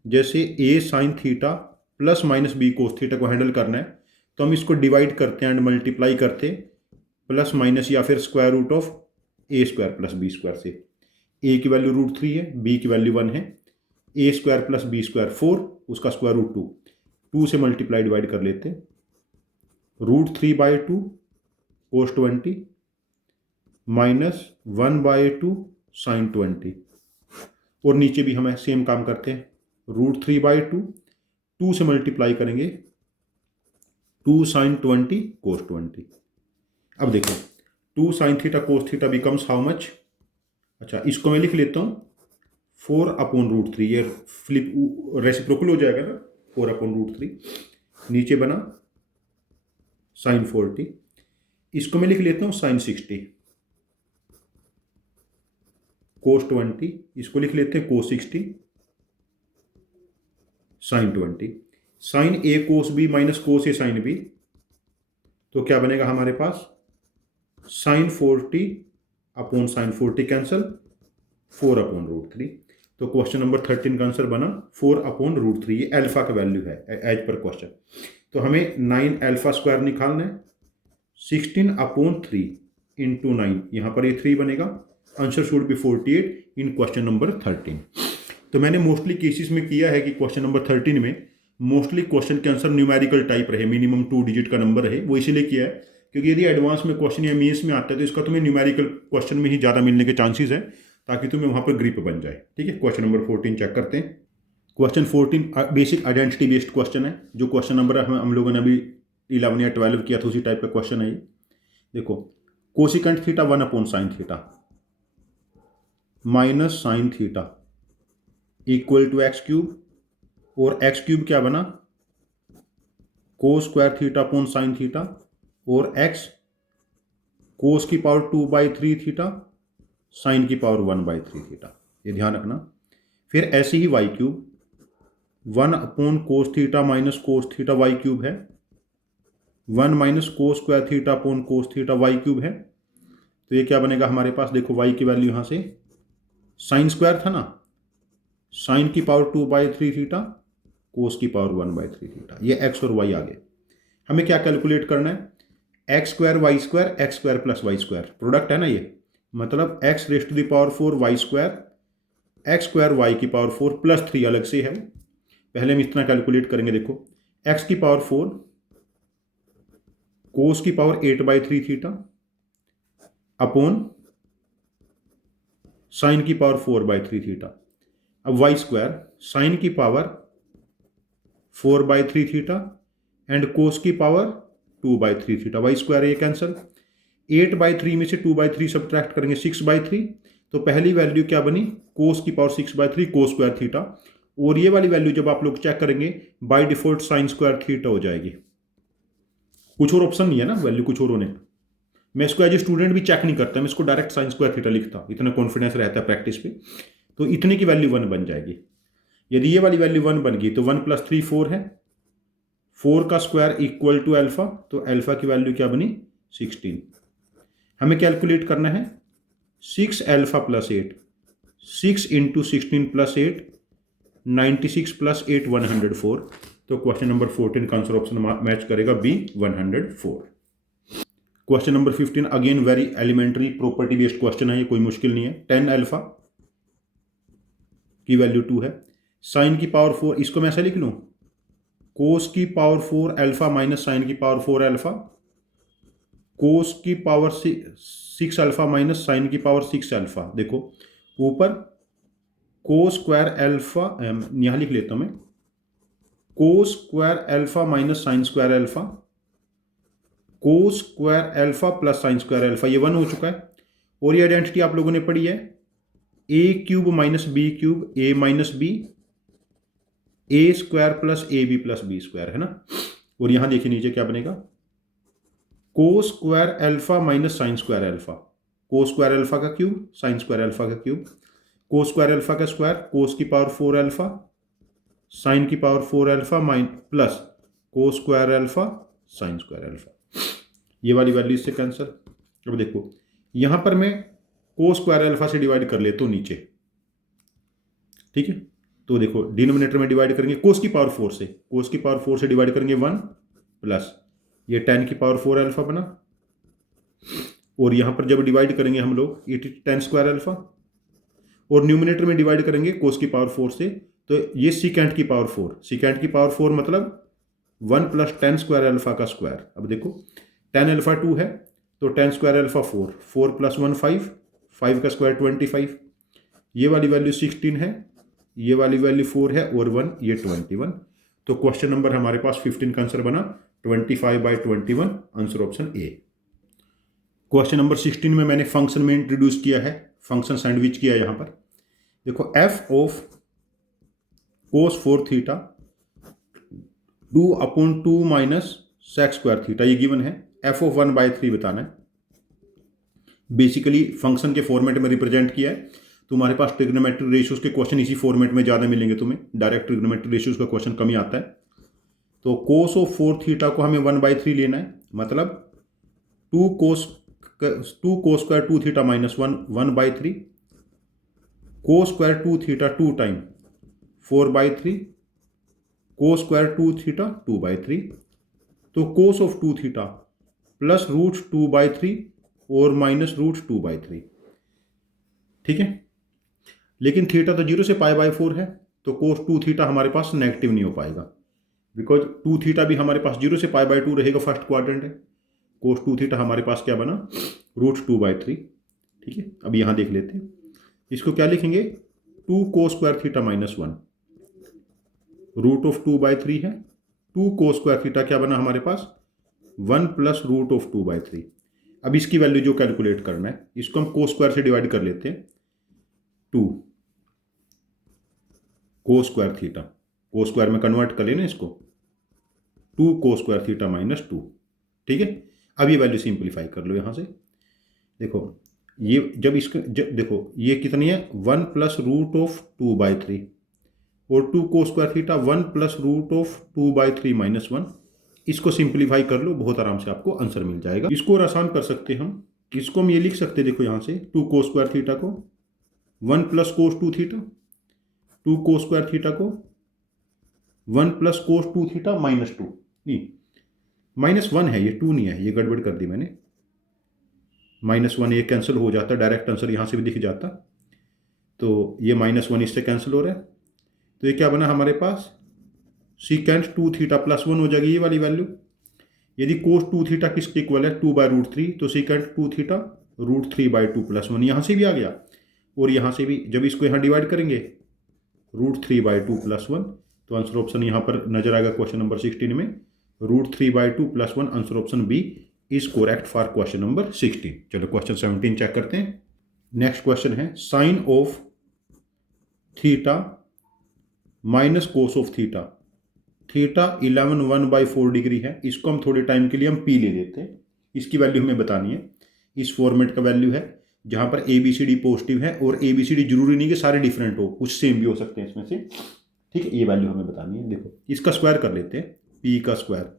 जैसे A sine theta plus minus B cos theta को हैंडल करना है, तो हम इसको डिवाइड करते हैं एंड मल्टीप्लाई करते प्लस माइनस या फिर square root of A square plus B square से। ए की वैल्यू √3 है, बी की वैल्यू 1 है, ए स्क्वायर प्लस बी स्क्वायर 4, उसका स्क्वायर रूट 2 से मल्टीप्लाई डिवाइड कर लेते हैं। √3/2 cos 20 माइनस 1/2 sin 20, और नीचे भी हमें सेम काम करते हैं। √3/2 2 से मल्टीप्लाई करेंगे 2 sin 20 cos 20। अब देखो 2 sin theta cos theta becomes how much. अच्छा, इसको मैं लिख लेता हूँ 4/√3, ये फ्लिप रेसिप्रोकल हो जाएगा ना, 4/√3। नीचे बना sin 40, इसको मैं लिख लेता हूँ sin 60 cos 20, इसको लिख लेते हैं cos 60 sin 20। sin a cos b minus cos a sin b, तो क्या बनेगा हमारे पास sin 40/sin 40 कैंसल, 4/√3। तो क्वेश्चन नंबर 13 का आंसर बना 4/√3। ये अल्फा का वैल्यू है एज पर क्वेश्चन। तो हमें 9 अल्फा स्क्वायर निकालना है, 16/3 इंटू 9, यहाँ पर ये 3 बनेगा। Answer should be 48 in question number 13। तो मैंने मोस्टली केसेस में किया है कि क्वेश्चन नंबर 13 में मोस्टली क्वेश्चन के आंसर न्यूमेरिकल टाइप रहे, मिनिमम 2 डिजिट का नंबर रहे। वो इसीलिए किया है क्योंकि यदि एडवांस में क्वेश्चन या मेंस में आता है तो इसका तुम्हें न्यूमेरिकल क्वेश्चन में ही ज़्यादा मिलने के चांसेस है, ताकि तुम्हें वहाँ पर ग्रिप बन जाए। ठीक है, क्वेश्चन नंबर 14 चेक करते हैं। Question 14 basic identity based question है। जो क्वेश्चन नंबर हम लोगों ने अभी 11 या 12 किया था उसी टाइप का क्वेश्चन है ये। देखो cosecant theta 1/sin theta minus sine theta equal to x3, और x3 क्या बना cos² थीटा/sin थीटा, और x cos की पावर 2/3 थीटा sin की पावर 1/3 थीटा, ये ध्यान रखना। फिर ऐसे ही y3 1/cos theta minus cos theta y3 है, 1 माइनस cos² थीटा/cos थीटा y3 है। तो ये क्या बनेगा हमारे पास, देखो y की वैल्यू यहाँ से sin² था ना, sin की पावर 2/3 थीटा, cos की पावर 1/3 थीटा, ये x और y आ गए। हमें क्या कैलकुलेट करना है, x² y² x² plus y², product है ना ये, मतलब x⁴ y² x² y की पावर 4 प्लस 3 अलग से है। पहले हम इतना कैलकुलेट करेंगे। देखो x की पावर 4 cos की पावर 8/3 थीटा अपॉन sin की पावर 4/3 थीटा। अब y² sin की पावर 4/3 थीटा एंड cos की पावर 2/3 थीटा, y² ये कैंसल। 8/3 में से 2/3 सब्ट्रैक्ट करेंगे 6/3, तो पहली वैल्यू क्या बनी cos की पावर 6/3 cos² थीटा, और ये वाली वैल्यू जब आप लोग चेक करेंगे बाय डिफॉल्ट sin² थीटा हो जाएगी। कुछ और ऑप्शन नहीं है ना, वैल्यू कुछ और होने। मैं इसको एज ए स्टूडेंट भी चेक नहीं करता, मैं इसको डायरेक्ट sin² थीटा लिखता, इतना कॉन्फिडेंस रहता है प्रैक्टिस पे। तो इतने की वैल्यू 1 बन जाएगी। यदि ये वाली वैल्यू 1 बन गई तो 1 + 3 4 है, 4 का स्क्वायर इक्वल टू अल्फा, तो अल्फा की वैल्यू क्या बनी 16। हमें कैलकुलेट करना है 6 अल्फा + 8, 6 × 16 + 8 96 + 8 104। तो क्वेश्चन नंबर 14 का आंसर ऑप्शन मैच करेगा B 104। Question number 15 again very elementary property based question है, ये कोई मुश्किल नहीं है। 10 अल्फा की वैल्यू 2 है, साइन की पावर 4, इसको मैं ऐसा लिख लूँ cos की पावर 4 अल्फा माइनस साइन की पावर 4 अल्फा, cos की पावर 6 अल्फा माइनस साइन की पावर 6 अल्फा। देखो ऊपर cos² अल्फा, यहाँ लिख लेता हूँ मैं, cos² alpha minus sin² alpha, cos² alpha plus sin² alpha, ये 1 हो चुका है। और ये आइडेंटिटी आप लोगों ने पढ़ी है a³ minus b³ a minus b, a² plus ab plus b², है ना। और यहां देखिए नीचे क्या बनेगा cos² alpha minus sin² alpha, cos² alpha का क्यूब sin² अल्फा का क्यूब, cos² अल्फा का स्क्वायर cos की पावर 4 अल्फा sin की power 4 alpha plus cos² alpha sin² alpha, ये वाली वैल्यू इससे कैंसिल। अब देखो यहां पर मैं cos² अल्फा से डिवाइड कर लेता हूं नीचे, ठीक है। तो देखो डिनोमिनेटर में डिवाइड करेंगे cos की पावर 4 से, cos की पावर 4 से डिवाइड करेंगे 1 प्लस ये tan की पावर 4 अल्फा बना और यहाँ पर जब डिवाइड करेंगे हम लोग it is ten square alpha, और न्यूमिनेटर में डिवाइड करेंगे कोस की पावर 4 से, तो ये सीकेंट की पावर 4, सीकेंट की पावर 4 मतलब 1 प्लस टेन स्क्वायर अल्फा का स्क्वायर। अब देखो टेन अल्फा 2 है तो टेन स्क्वायर अल्फा 4, 4 प्लस 1 5, 5 का स्क्वायर 25, ये वाली वैल्यू 16 है, ये वाली वैल्यू 4 है और 1 ये 21। तो क्वेश्चन नंबर हमारे पास 15 का आंसर बना 25/21, आंसर ऑप्शन ए। क्वेश्चन नंबर 16 में मैंने फंक्शन में इंट्रोड्यूस किया है, फंक्शन सैंडविच किया यहाँ पर। देखो f of cos 4 theta 2/2 minus sec square theta, ये गिवन है। एफ ऑफ 1/3 बताना है। बेसिकली फंक्शन के फॉर्मेट में रिप्रेजेंट किया है। तुम्हारे पास ट्रिग्नोमेट्रिक रेशियोज के क्वेश्चन इसी फॉर्मेट में ज़्यादा मिलेंगे तुम्हें, डायरेक्ट ट्रिग्नोमेट्रिक रेशियोज का क्वेश्चन कम ही आता है। तो कोस ऑफ 4 थीटा को हमें 1/3 लेना है, मतलब 2 cos square 2 theta minus 1/3, cos square 2 theta 2 time 4/3, cos square 2 theta 2/3। तो cos of 2 theta plus root 2/3 और माइनस रूट 2/3, ठीक है। लेकिन थीटा तो 0 से π/4 है, तो कोस 2 थीटा हमारे पास नेगेटिव नहीं हो पाएगा, बिकॉज 2 थीटा भी हमारे पास 0 से π/2 रहेगा, फर्स्ट क्वाड्रेंट है। कोस 2 थीटा हमारे पास क्या बना, रूट 2/3, ठीक है। अब यहाँ देख लेते हैं, इसको क्या लिखेंगे, 2 cos square theta minus 1, root of 2/3 है। 2 कोस स्क्वायर थीटा क्या बना हमारे पास, 1 प्लस रूट ऑफ 2/3। अब इसकी वैल्यू जो कैलकुलेट करना है, इसको हम कोस स्क्वायर से डिवाइड कर लेते हैं। 2 cos square theta, cos square में कन्वर्ट कर लेना इसको, 2 कोस स्क्वायर थीटा माइनस 2, ठीक है। अब ये वैल्यू सिंप्लीफाई कर लो यहाँ से। देखो ये जब देखो ये कितनी है, 1 प्लस रूट ऑफ 2/3 और 2 cos square theta 1 plus root of 2/3 minus 1। इसको सिंप्लीफाई कर लो, बहुत आराम से आपको आंसर मिल जाएगा। इसको और आसान कर सकते हैं हम, इसको हम ये लिख सकते हैं, देखो यहाँ से 2 कोस स्क्वायर थीटा को 1 प्लस कोस 2 थीटा, 2 कोस स्क्वायर थीटा को 1 प्लस कोस 2 थीटा माइनस 2, नहीं माइनस 1 है ये, 2 नहीं है, ये गड़बड़ कर दी मैंने। माइनस 1 ये कैंसिल हो जाता, डायरेक्ट आंसर यहाँ से भी दिख जाता। तो ये माइनस 1 इससे कैंसिल हो रहा है, तो ये क्या बना हमारे पास, सीकेंट 2 थीटा प्लस 1 हो जाएगी ये वाली वैल्यू। यदि कोस 2 थीटा किसके इक्वल है, 2/√3, तो सीकेंट 2 थीटा √3/2 प्लस 1 यहाँ से भी आ गया, और यहाँ से भी जब इसको यहाँ डिवाइड करेंगे √3/2 प्लस 1, तो आंसर ऑप्शन यहाँ पर नजर आएगा क्वेश्चन नंबर 16 में, √3/2 plus 1, answer option B is correct for question number 16। चलो क्वेश्चन 17 चेक करते हैं। नेक्स्ट क्वेश्चन है sine of theta minus cos of theta, theta 11 1/4 degree है। इसको हम थोड़े टाइम के लिए हम पी ले लेते हैं, इसकी वैल्यू हमें बतानी है। इस फॉर्मेट का वैल्यू है जहाँ पर ABCD पॉजिटिव है, और ABCD जरूरी नहीं कि सारे डिफरेंट हो, कुछ सेम भी हो सकते हैं इसमें से, ठीक है। ये वैल्यू हमें बतानी है। देखो इसका स्क्वायर कर लेते हैं, P का स्क्वायर,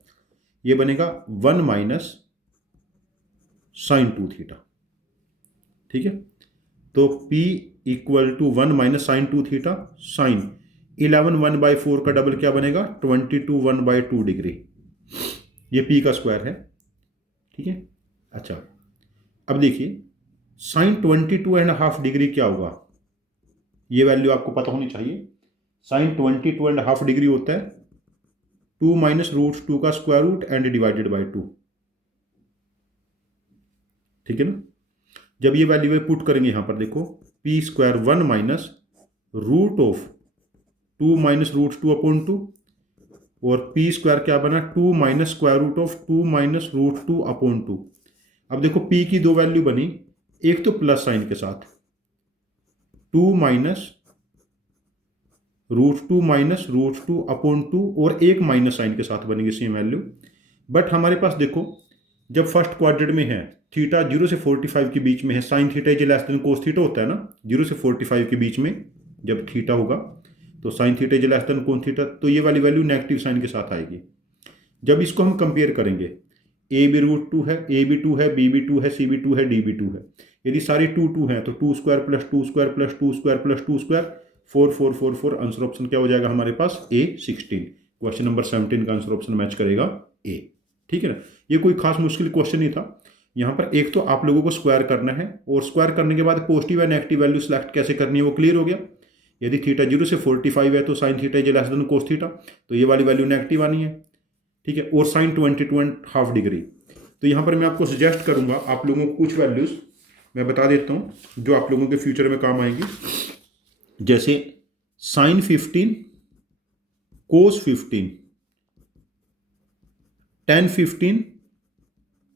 ये बनेगा 1 माइनस साइन 2 थीटा, ठीक है। तो P equal to 1 minus sine 2 theta, sine 11 1/4 का डबल क्या बनेगा, 22 1/2 डिग्री, ये P का स्क्वायर है, ठीक है। अच्छा अब देखिए साइन 22.5 डिग्री क्या होगा, ये वैल्यू आपको पता होनी चाहिए। साइन 22.5 डिग्री होता है 2 माइनस √2 का square root and divided by 2, ठीक है ना। जब ये वैल्यू पुट करेंगे यहाँ पर, देखो P square 1 minus root of 2 minus √2/2, और P स्क्वायर क्या बना, 2 minus square root of 2 minus √2/2। अब देखो P की दो वैल्यू बनी, एक तो प्लस साइन के साथ 2 माइनस √2 माइनस √2/2, और एक माइनस साइन के साथ बनेगी सेम वैल्यू। बट हमारे पास देखो जब फर्स्ट क्वाड्रेंट में है, थीटा 0 से 45 के बीच में है, sine theta is less than cos theta होता है ना, 0 से 45 के बीच में जब थीटा होगा, तो sine theta is less than cos theta, तो ये वाली वैल्यू नेगेटिव साइन के साथ आएगी। जब इसको हम कंपेयर करेंगे, A भी √2 है, A भी 2 है, B भी 2 है, C भी 2 है, D भी 2 है। यदि सारी 2 2 हैं तो 2 square plus 2 square plus 2 square plus 2 square 4 4 4 4, answer option क्या हो जाएगा हमारे पास, A16। क्वेश्चन नंबर 17 का आंसर ऑप्शन मैच करेगा A, ठीक है ना। ये कोई खास मुश्किल क्वेश्चन नहीं था, यहाँ पर एक तो आप लोगों को स्क्वायर करना है, और स्क्वायर करने के बाद पॉजिटिव या नेगेटिव वैल्यू सेलेक्ट कैसे करनी है वो क्लियर हो गया। यदि थीटा 0 से 45 है तो sine theta is less than cos theta, तो ये वाली वैल्यू नेगेटिव आनी है, ठीक है। और साइन 22.5 डिग्री, तो यहाँ पर मैं आपको सजेस्ट करूँगा आप लोगों को कुछ वैल्यूज़ मैं बता देता हूँ जो आप लोगों के फ्यूचर में काम आएंगी। जैसे sine 15, cos 15, tan 15,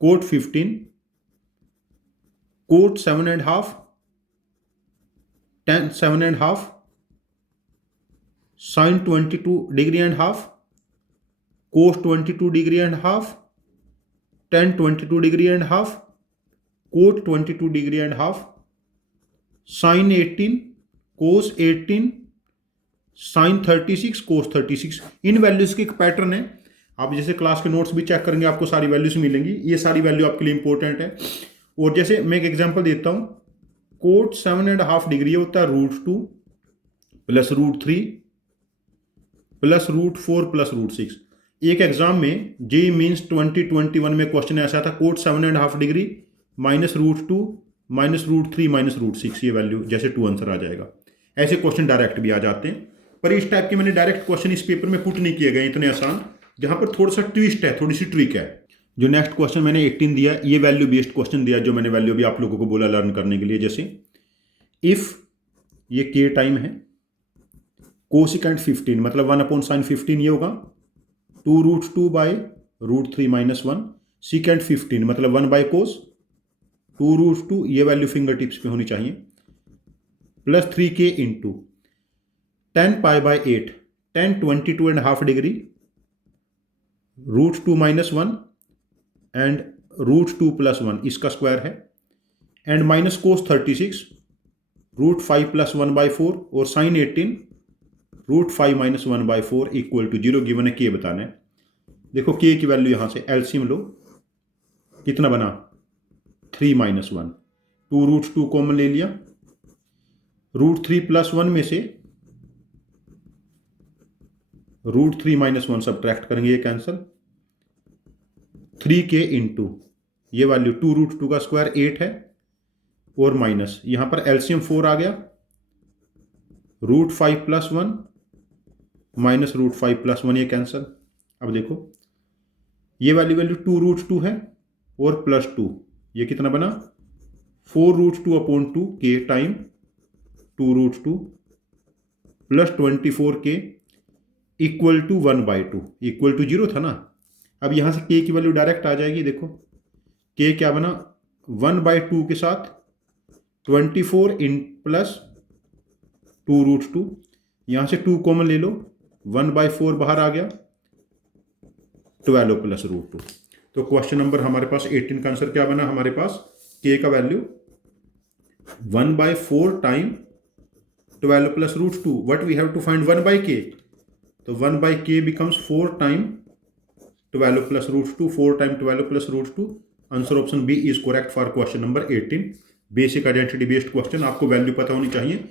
cot 15, cot 7.5, tan 7.5, sine 22 degree and half, cos 22 degree and half, tan 22 degree and half, cot 22 degree and half, sine 18, cos 18, sine 36, cos 36। इन वैल्यूज के एक पैटर्न है, आप जैसे क्लास के नोट्स भी चेक करेंगे आपको सारी वैल्यूज मिलेंगी, ये सारी वैल्यू आपके लिए इंपॉर्टेंट है। और जैसे मैं एक एग्जांपल देता हूं, कोट 7.5 डिग्री होता है √2 प्लस √3 प्लस √4 प्लस √6। एक एग्जाम में जेईई मींस 2021 में क्वेश्चन ऐसा था, cot 7.5 degree minus √2 minus √3 minus √6, ये वैल्यू जैसे 2 आंसर आ जाएगा। ऐसे क्वेश्चन डायरेक्ट भी आ जाते हैं, पर इस टाइप के मैंने डायरेक्ट क्वेश्चन इस पेपर में पुट नहीं किए गए इतने आसान, जहां पर थोड़ा सा ट्विस्ट है, थोड़ी सी ट्रिक है। जो नेक्स्ट क्वेश्चन मैंने 18 दिया, ये वैल्यू बेस्ड क्वेश्चन दिया, जो मैंने वैल्यू भी आप लोगों को बोला लर्न करने के लिए। जैसे इफ ये के टाइम है, कोसिकेंट 15 मतलब 1/sin 15 ये होगा 2√2 बाय √3 माइनस 1, सिकेंट 15 मतलब 1/cos 2√2, ये वैल्यू फिंगर टिप्स पे होनी चाहिए, plus 3k into 10π/8, 10 22.5 degree, √2 minus 1 and √2 plus 1 इसका स्क्वायर है, एंड माइनस कोस 36, √5 प्लस 1/4, और sine 18 √5 minus 1/4 equal to 0 given है के बताना है। देखो के की वैल्यू यहां से एलसीएम लो, कितना बना 3 माइनस 1, 2√2 कॉमन ले लिया, √3 प्लस 1 में से √3 माइनस 1 सब्ट्रैक्ट करेंगे, ये कैंसल, 3k इंटू ये वैल्यू 2√2 का स्क्वायर 8 है, और माइनस यहां पर एलसीएम 4 आ गया, √5 प्लस 1 माइनस √5 प्लस 1 ये कैंसल। अब देखो ये वैल्यू 2√2 है और प्लस 2, ये कितना बना 4√2/2 के time 2√2 plus 24k equal to 1/2, equal to 0 था ना। अब यहां से k की वैल्यू डायरेक्ट आ जाएगी, देखो k क्या बना 1/2 के साथ 24 इन प्लस 2√2, यहां से 2 कॉमन ले लो, 1/4 बाहर आ गया, 12 प्लस √2। तो क्वेश्चन नंबर हमारे पास 18 का आंसर क्या बना, हमारे पास k का value 1/4 time 12 plus √2, what we have to find 1/k, तो 1/k becomes 4 time 12 plus √2, 4 time 12 plus √2। Answer option B is correct for question number 18। Basic identity based question, आपको वैल्यू पता होनी चाहिए।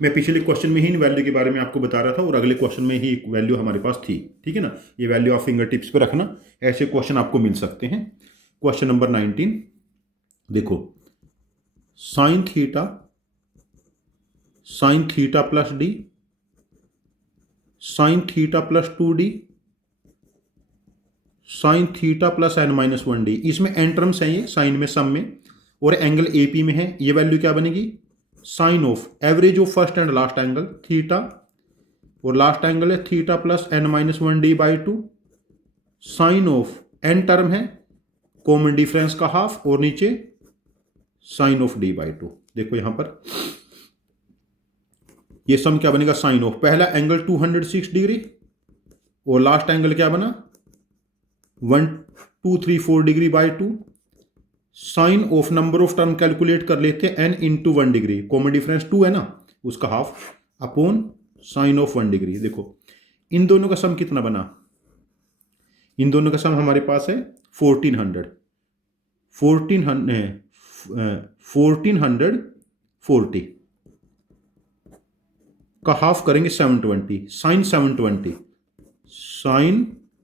मैं पिछले क्वेश्चन में ही इन वैल्यू के बारे में आपको बता रहा था, और अगले क्वेश्चन में ही वैल्यू हमारे पास थी, ठीक है ना। ये वैल्यू आप फिंगर टिप्स पे रखना, ऐसे क्वेश्चन आपको मिल सकते हैं। क्वेश्चन नंबर 19 देखो, sine theta plus D, sign theta plus 2d, sign theta plus n-1d, इसमें एन टर्म्स हैं ये साइन में, सम में, और एंगल एपी में है। ये वैल्यू क्या बनेगी, sine of average of first and last angle theta, और लास्ट एंगल है theta plus n-1d/2, sine of n term है कॉमन डिफरेंस का हाफ, और नीचे साइन ऑफ d/2। देखो यहां पर ये सम क्या बनेगा, साइन ऑफ पहला एंगल 206 डिग्री, और लास्ट एंगल क्या बना 1234 degree, sine of number of term calculate कर लेते हैं n into 1 degree, common difference 2 है ना, उसका half, upon sine of 1 degree. देखो इन दोनों का सम कितना बना, इन दोनों का सम हमारे पास है 1440 का हाफ करेंगे 720, साइन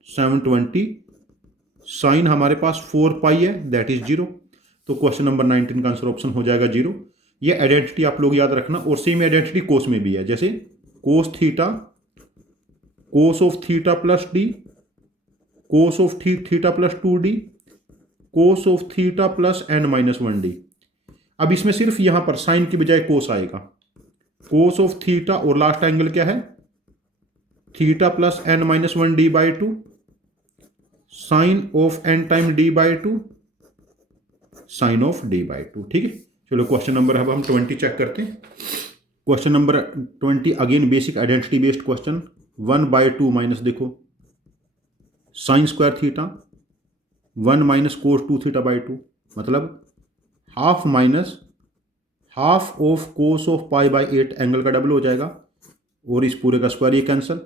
720, साइन हमारे पास 4 पाई है, दैट इज 0, तो क्वेश्चन नंबर 19 का आंसर ऑप्शन हो जाएगा 0। ये आइडेंटिटी आप लोग याद रखना, और सेम आइडेंटिटी कोस में भी है, जैसे कोस theta cos of theta plus D, cos of theta plus 2d, cos of theta plus n-1d। अब इसमें सिर्फ यहां पर साइन की बजाय कोस आएगा। कोस ऑफ थीटा और लास्ट एंगल क्या है, theta plus n-1d by 2, sine of n time d by 2, sine of d by 2। ठीक है, चलो क्वेश्चन नंबर अब हम 20 चेक करते हैं। Question number 20 again basic identity based question. 1/2 minus देखो sine square theta 1 minus cos 2 theta by 2, मतलब half minus half of cos of pi by 8, angle का डबल हो जाएगा, और इस पूरे का स्क्वायर ये cancel.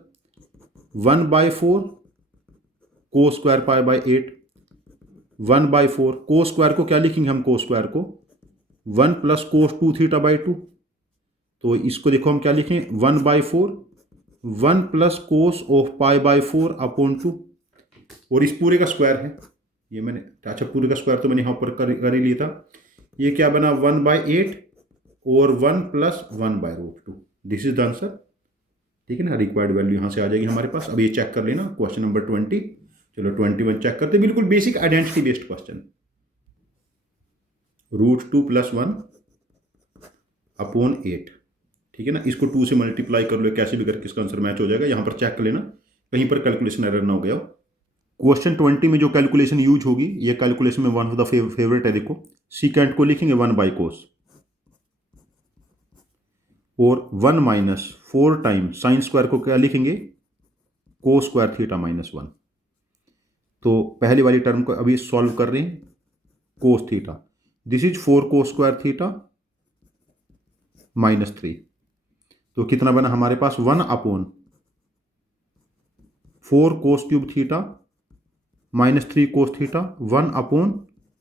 1/4 cos square pi by 8, 1/4 cos square को क्या लिखेंगे हम, कोस स्क्वायर को 1 प्लस कोस 2 थीटा बाई 2, तो इसको देखो हम क्या लिखें, 1/4 1 plus cos of pi by 4 upon 2, और इस पूरे का स्क्वायर है ये मैंने, अच्छा पूरे का स्क्वायर तो मैंने यहाँ पर कर ही लिया था। ये क्या बना 1/8 और 1 plus 1/√2, this is the answer. ठीक है ना, रिक्वायर्ड वैल्यू यहाँ से आ जाएगी हमारे पास। अब ये चेक कर लेना क्वेश्चन नंबर 20। चलो 21 चेक करते, बिल्कुल basic identity based question. √2 + 1 upon 8, ठीक है ना, इसको 2 से मल्टीप्लाई कर लो, कैसे भी करके इसका आंसर मैच हो जाएगा। यहाँ पर चेक कर लेना कहीं पर कैलकुलेशन एरर ना हो गया हो। क्वेश्चन 20 में जो कैलकुलेशन यूज होगी, ये कैलकुलेशन में वन ऑफ द फेवरेट है। देखो सीकेंट को लिखेंगे 1/cos, और 1 माइनस 4 टाइम साइन स्क्वायर को क्या लिखेंगे, कोस स्क्वायर थीटा माइनस 1। तो पहली वाली टर्म को अभी सॉल्व कर रहे हैं, cos theta, this is 4 cos square theta minus 3, तो कितना बना हमारे पास 1 upon 4 cos cube theta minus 3 cos theta 1 upon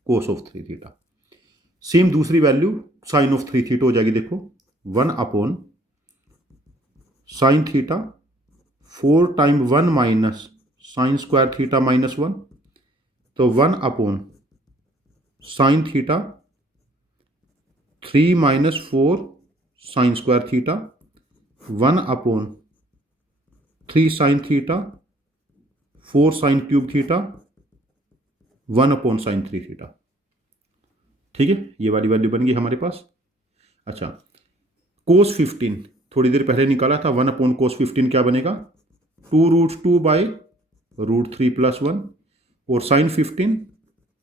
cos of 3 theta. Same दूसरी वैल्यू साइन ऑफ 3 थीटा हो जाएगी, देखो 1 upon sine theta 4 time 1 minus sine square theta minus 1, तो 1 upon sine theta 3 minus 4 sign square theta 1 upon 3 sine theta 4 sine cube theta 1 upon sign 3 theta. ठीक है, ये वाली वैल्यू बन गई हमारे पास। अच्छा, कोस 15 थोड़ी देर पहले निकाला था, 1 अपॉन कोस 15 क्या बनेगा, 2√2 बाई √3 + 1, और साइन 15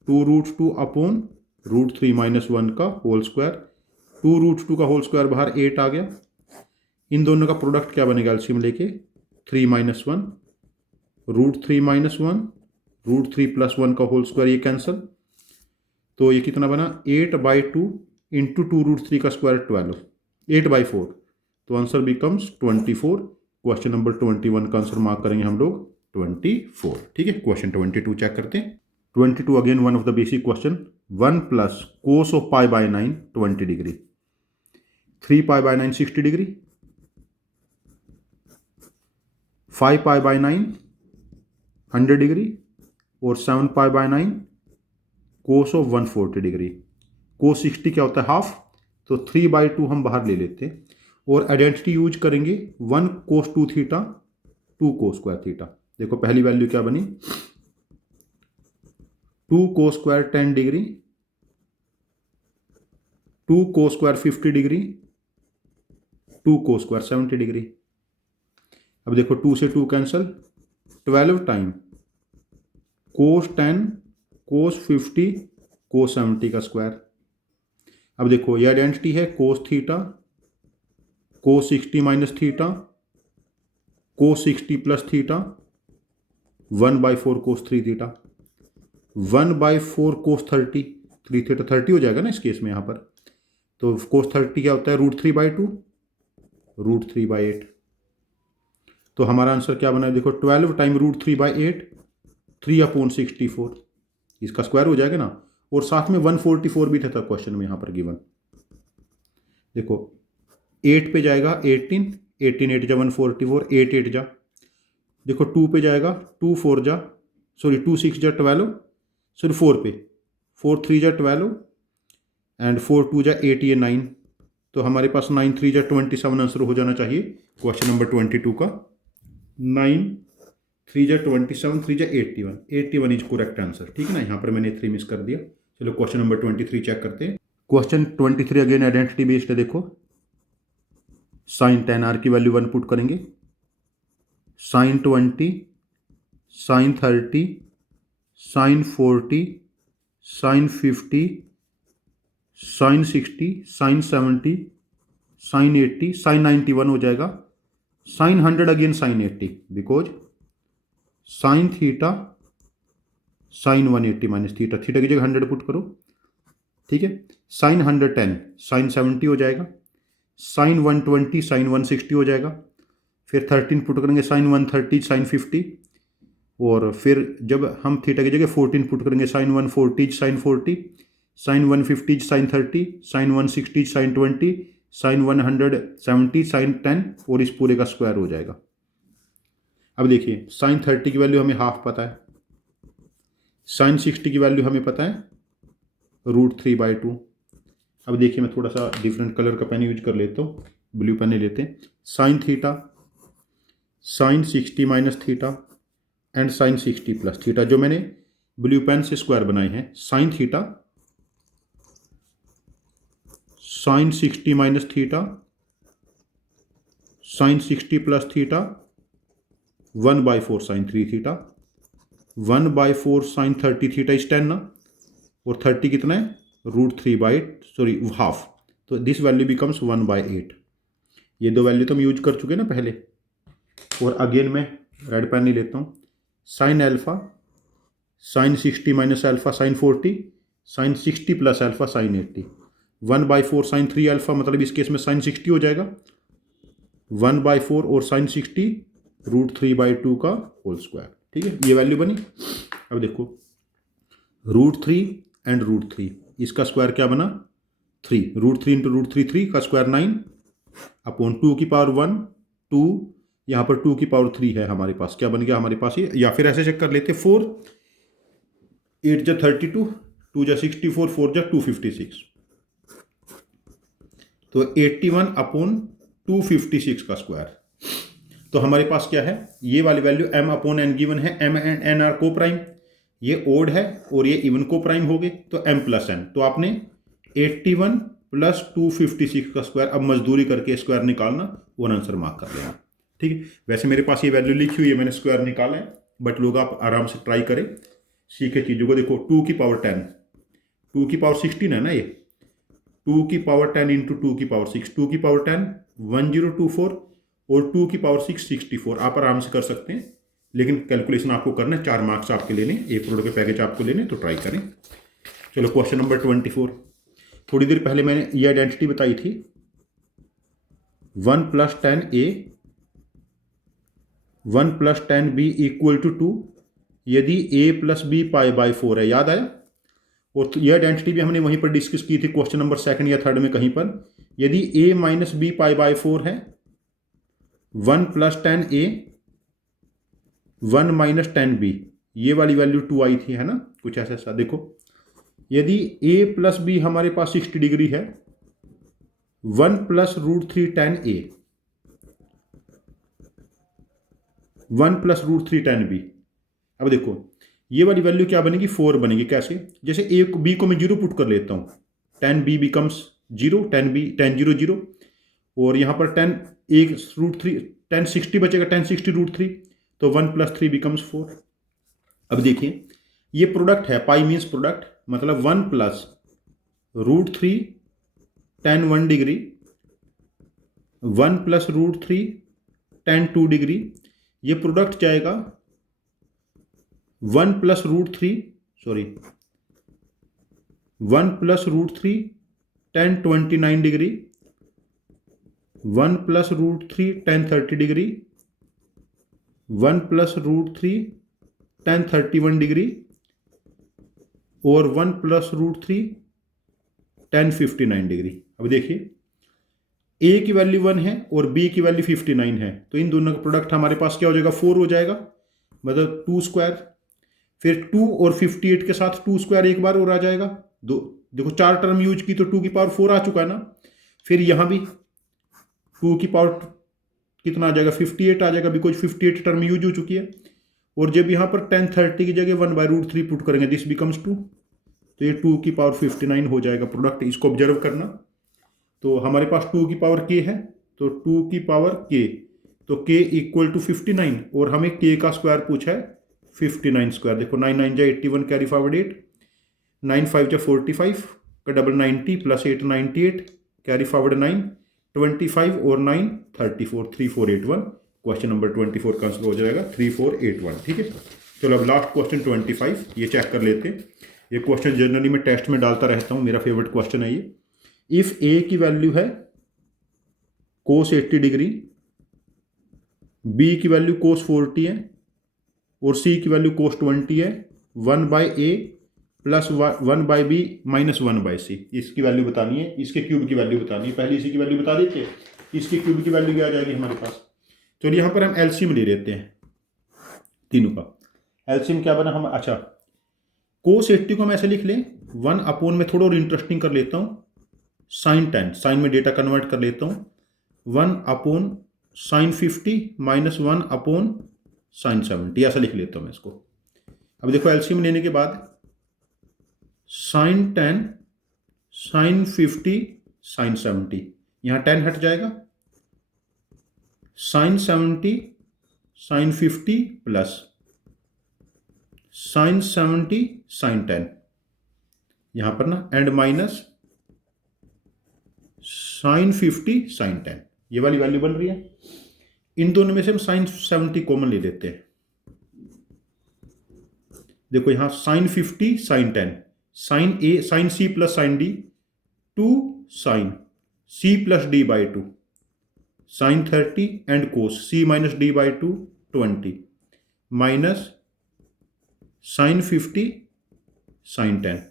2√2 अपॉन √3 - 1 का होल स्क्वायर, 2√2 का होल स्क्वायर बाहर 8 आ गया। इन दोनों का प्रोडक्ट क्या बनेगा एलसीएम लेके, 3 - 1 √3 - 1 √3 + 1 का होल स्क्वायर, ये कैंसल, तो ये कितना बना 8/2 इंटू 2√3 का स्क्वायर 12, 8/4, तो आंसर बिकम्स 24। क्वेश्चन नंबर 21 का आंसर मार्क करेंगे हम लोग 24। ठीक है, क्वेश्चन 22 चेक करते हैं। 22 again one of the basic question. 1 plus cos of pi by 9 20 degree, 3 pi by 9 60 degree, 5 pi by 9 100 degree, और 7 pi by 9 cos of 140 degree. Cos 60 क्या होता है, हाफ, तो 3/2 हम बाहर ले लेते हैं, और आइडेंटिटी यूज करेंगे 1 कोस 2 थीटा 2 कोस स्क्वायर थीटा। देखो पहली वैल्यू क्या बनी, 2 cos square 10 degree, 2 cos square 50 degree, 2 cos square 70 degree. अब देखो 2 से 2 कैंसल, 12 टाइम कोस 10 कोस 50 कोस 70 का स्क्वायर। अब देखो ये आइडेंटिटी है कोस थीटा कोस 60 minus theta cos 60 plus theta 1/4 कोस 3 थीटा 1/4 कोस 30 3 थीटा 30 हो जाएगा ना इस केस में यहाँ पर। तो कोस 30 क्या होता है, √3/2 √3/8। तो हमारा आंसर क्या बना है, देखो 12 टाइम √3/8 3/64, इसका स्क्वायर हो जाएगा ना, और साथ में 144 भी था क्वेश्चन में यहाँ पर गिवन। देखो 8 पे जाएगा 18 8 जा 144, 8 8 जा, देखो 2 पे जाएगा 2 4 जा, सॉरी 2 6 जा 12, सॉरी 4 पे 4 3 जा 12, एंड 4 2 जा 8 ये 9, तो हमारे पास 9 3 जा 27 आंसर हो जाना चाहिए क्वेश्चन नंबर 22 का। 9 3 जा 27 3 जा 81 इज करेक्ट आंसर, ठीक है ना। यहाँ पर मैंने 3 मिस कर दिया। चलो क्वेश्चन नंबर 23 चेक करते हैं। क्वेश्चन 23 अगेन आइडेंटिटी बेस्ड है। देखो साइन 10 आर की वैल्यू 1 पुट करेंगे, sine 20, sine 30, sine 40, sine 50, sine 60, sine 70, sine 80, sine 91 हो जाएगा, sine 100 again sine 80, because sine theta sine 180 minus theta, theta की जगह 100 पुट करो, ठीक है। साइन 110 साइन 70 हो जाएगा, साइन 120 साइन 160 हो जाएगा, फिर 13 पुट करेंगे साइन 130 साइन 50, और फिर जब हम थीटा की जगह 14 पुट करेंगे sine 140 sine 40, sine 150 sine 30, sine 160 sine 20, sine 170 sine 10, और इस पूरे का स्क्वायर हो जाएगा। अब देखिए साइन 30 की वैल्यू हमें हाफ पता है, साइन 60 की वैल्यू हमें पता है √3/2। अब देखिए मैं थोड़ा सा डिफरेंट कलर का पेन यूज कर लेता हूँ, ब्लू पेन ले लेते हैं। Sine theta sine 60 minus theta and sine 60 plus theta, जो मैंने ब्लू पेन से स्क्वायर बनाए हैं। Sine theta sine 60 minus theta, sine 60 plus theta, 1/4 sine 3 theta, 1/4 sine 30 theta is 10 ना, और 30 कितना है हाफ, तो दिस वैल्यू बिकम्स 1/8। ये दो वैल्यू तो हम यूज कर चुके ना पहले। और अगेन मैं रेड पेन नहीं लेता हूँ। Sine alpha sine 60 minus alpha sine 40, sine 60 plus alpha sine 80, 1/4 sine 3 alpha, मतलब इस केस में साइन 60 हो जाएगा, 1/4 और साइन 60 √3/2 का होल स्क्वायर, ठीक है। ये वैल्यू बनी। अब देखो √3 एंड √3, इसका स्क्वायर क्या बना 3, √3 इंटू √3 3 का स्क्वायर 9 अपॉन 2 की पावर 1 2, यहाँ पर 2 की पावर 3 है हमारे पास, क्या बन गया हमारे पास ये, या फिर ऐसे चेक कर लेते 4 8 जा 32 2 जा 64 4 जा 256, तो 81 अपॉन 256 का स्क्वायर। तो हमारे पास क्या है, ये वाली value m upon n given है, m एंड n आर को प्राइम, ये ओड है और ये इवन को प्राइम हो गए, तो m प्लस n, तो आपने 81 प्लस 256 का स्क्वायर, अब मजदूरी करके स्क्वायर निकालना और आंसर मार्क कर लेना, ठीक है। वैसे मेरे पास ये वैल्यू लिखी हुई है, मैंने स्क्वायर निकाला है, बट लोग आप आराम से ट्राई करें, सीखे चीज़ों को। देखो 2 की पावर 10, 2 की पावर 16 है ना, ये 2 की पावर 10 इंटू 2 की पावर 6, 2 की पावर 10 1024 और 2 की पावर 6 64, आप आराम से कर सकते हैं, लेकिन कैलकुलेशन आपको करना है। 4 मार्क्स आपके लेने, 1 करोड़ के पैकेज आपको लेने, तो ट्राई करें। चलो क्वेश्चन नंबर 24। थोड़ी देर पहले मैंने ये आइडेंटिटी बताई थी, 1 + 10a 1 + 10b = 2 यदि a + b π/4 है, याद आया। और ये आइडेंटिटी भी हमने वहीं पर डिस्कस की थी क्वेश्चन नंबर 2 या 3 में कहीं पर। यदि a - b π/4 है, 1 + 10a 1 - 10b, ये वाली वैल्यू 2 आई थी, है ना, कुछ ऐसा। देखो यदि a + b हमारे पास 60 डिग्री है, 1 + √3 10a 1 + √3 10b। अब देखो ये वाली वैल्यू क्या बनेगी, 4 बनेगी। कैसे, जैसे a को b को मैं 0 पुट कर लेता हूँ, 10b बिकम्स 0, 10b 10 0 0, और यहाँ पर 10 एक √3 10 60 बचेगा, 10 60 √3, तो 1 + 3 बिकम्स 4। अब देखिए ये प्रोडक्ट है, पाई मीन्स प्रोडक्ट, मतलब 1 + √3 10 1 डिग्री, 1 + √3 10 2 डिग्री, ये प्रोडक्ट जाएगा 1 + √3 10 29 डिग्री, 1 + √3 10 30 डिग्री, 1 + √3 10 31 डिग्री, और 1 + √3 10 59 डिग्री। अब देखिए a की वैल्यू 1 है और b की वैल्यू 59 है, तो इन दोनों का प्रोडक्ट हमारे पास क्या हो जाएगा, 4 हो जाएगा, मतलब 2 स्क्वायर। फिर 2 और 58 के साथ 2 स्क्वायर एक बार और आ जाएगा, देखो 4 टर्म यूज की तो 2 की पावर 4 आ चुका है ना। फिर यहाँ भी 2 की पावर कितना आ जाएगा, 58 आ जाएगा, बिकॉज 58 टर्म यूज हो चुकी है। और जब यहाँ पर 1030 की जगह 1/√3 पुट करेंगे, दिस बिकम्स 2, तो ये 2 की पावर 59 हो जाएगा प्रोडक्ट। इसको ऑब्जर्व करना। तो हमारे पास 2 की पावर k है, तो 2 की पावर k, तो k इक्वल टू 59, और हमें k का स्क्वायर पूछा है 59 स्क्वायर। देखो 9 9 जा 81, कैरी फॉरवर्ड 8, 9 5 जा 45 का डबल 90 प्लस 8 98, कैरी फॉरवर्ड 9, 25 और 9 34, 3481। क्वेश्चन नंबर 24 का आंसर हो जाएगा 3481। ठीक है, चलो अब लास्ट क्वेश्चन 25, ये चेक कर लेते हैं। ये क्वेश्चन जनरली मैं टेस्ट में डालता रहता हूँ, मेरा फेवरेट क्वेश्चन है ये। इफ ए की वैल्यू है कोस 80 डिग्री, बी की वैल्यू कोस 40 है, और सी की वैल्यू कोस 20 है, 1/a plus 1/b minus 1/c, इसकी वैल्यू बतानी है, इसके क्यूब की वैल्यू बतानी है। पहले इसी की वैल्यू बता देते हैं, इसके क्यूब की वैल्यू क्या आ जाएगी हमारे पास। चलिए यहाँ पर हम एलसीएम ले लेते हैं तीनों का। एलसीएम क्या बना हम, अच्छा कोस 80 को हम ऐसे लिख लें 1 में थोड़ा और इंटरेस्टिंग कर लेता हूँ, साइन 10, साइन में डेटा कन्वर्ट कर लेता हूँ, 1/sin 50 माइनस 1/sin 70, ऐसा लिख लेता हूँ मैं इसको। अब देखो एलसीएम लेने के बाद sin 10 sin 50 sin 70, यहाँ 10 हट जाएगा, sin 70 sin 50 plus sin 70 sin 10, यहाँ पर ना एंड माइनस sin 50 sin 10, ये वाली वैल्यू बन रही है। इन दोनों में से हम sin 70 कॉमन ले लेते हैं। देखो यहाँ sin 50 sin 10, sin a sin c plus sin d, 2 sin c plus d by 2, sin 30 and cos c minus d by 2 20, minus sin 50 sin 10,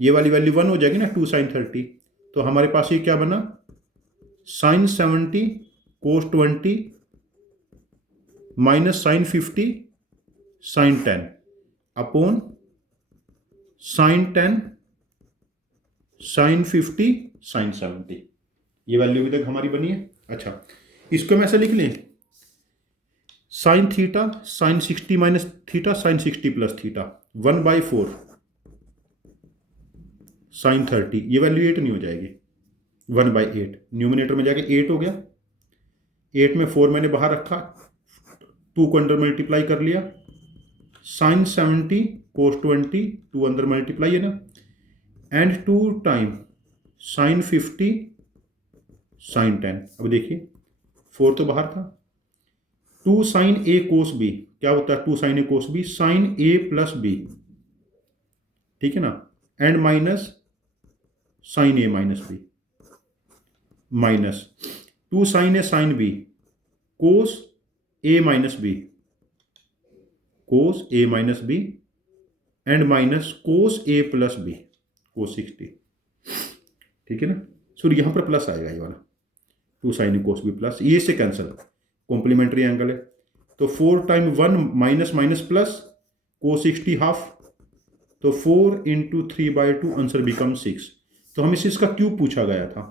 ये वाली वैल्यू 1 हो जाएगी ना, 2 sin 30। तो हमारे पास ये क्या बना, sin 70 cos 20 minus sin 50 sin 10 upon sin 10 sin 50 sin 70, ये वैल्यू अभी तक हमारी बनी है। अच्छा इसको हम ऐसे लिख लें, sin theta sin 60 minus theta sin 60 plus theta, 1/4 sin 30, ये वैल्यू 8 नहीं हो जाएगी, 1/8 न्यूमिनेटर में जाके 8 हो गया, 8 में 4 मैंने बाहर रखा, 2 को अंदर मल्टीप्लाई कर लिया, sin 70 cos 20 2 अंदर मल्टीप्लाई है ना, एंड 2 टाइम sin 50 sin 10। अब देखिए 4 तो बाहर था, 2 sin a cos b क्या होता है, 2 sin a cos b sin a plus b, ठीक है ना, and minus sin a minus b, minus 2 sin a sin b cos a minus b, cos a minus b and minus cos a plus b cos 60, ठीक है ना। सॉरी यहाँ पर प्लस आएगा, ये वाला 2 sin a cos b plus, ये से कैंसिल, कॉम्प्लीमेंट्री एंगल है, तो 4 time 1 minus minus plus cos 60 half, तो 4 इंटू 3/2 आंसर बिकम 6। तो हमें इसका क्यूब पूछा गया था,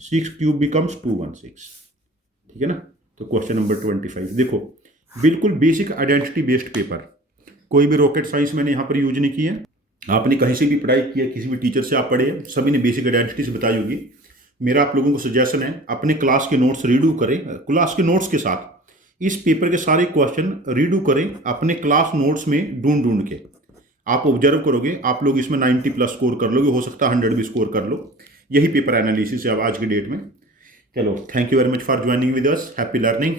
6 क्यूब बिकम्स 216, ठीक है ना। तो क्वेश्चन नंबर 25 देखो, बिल्कुल बेसिक आइडेंटिटी बेस्ड पेपर, कोई भी रॉकेट साइंस मैंने यहाँ पर यूज नहीं किया। आपने कहीं से भी पढ़ाई किया, किसी भी टीचर से आप पढ़े, सभी ने बेसिक आइडेंटिटी से बताई होगी। मेरा आप लोगों को सजेशन है, अपने क्लास के नोट्स रीडू करें, क्लास के नोट्स के साथ इस पेपर के सारे क्वेश्चन रीडू करें अपने क्लास नोट्स में ढूंढ के। आप ऑब्जर्व करोगे, आप लोग इसमें 90 प्लस स्कोर कर लोगे, हो सकता है 100 भी स्कोर कर लो। यही पेपर एनालिसिस है अब आज की डेट में। चलो, thank you very much for joining with us, happy learning.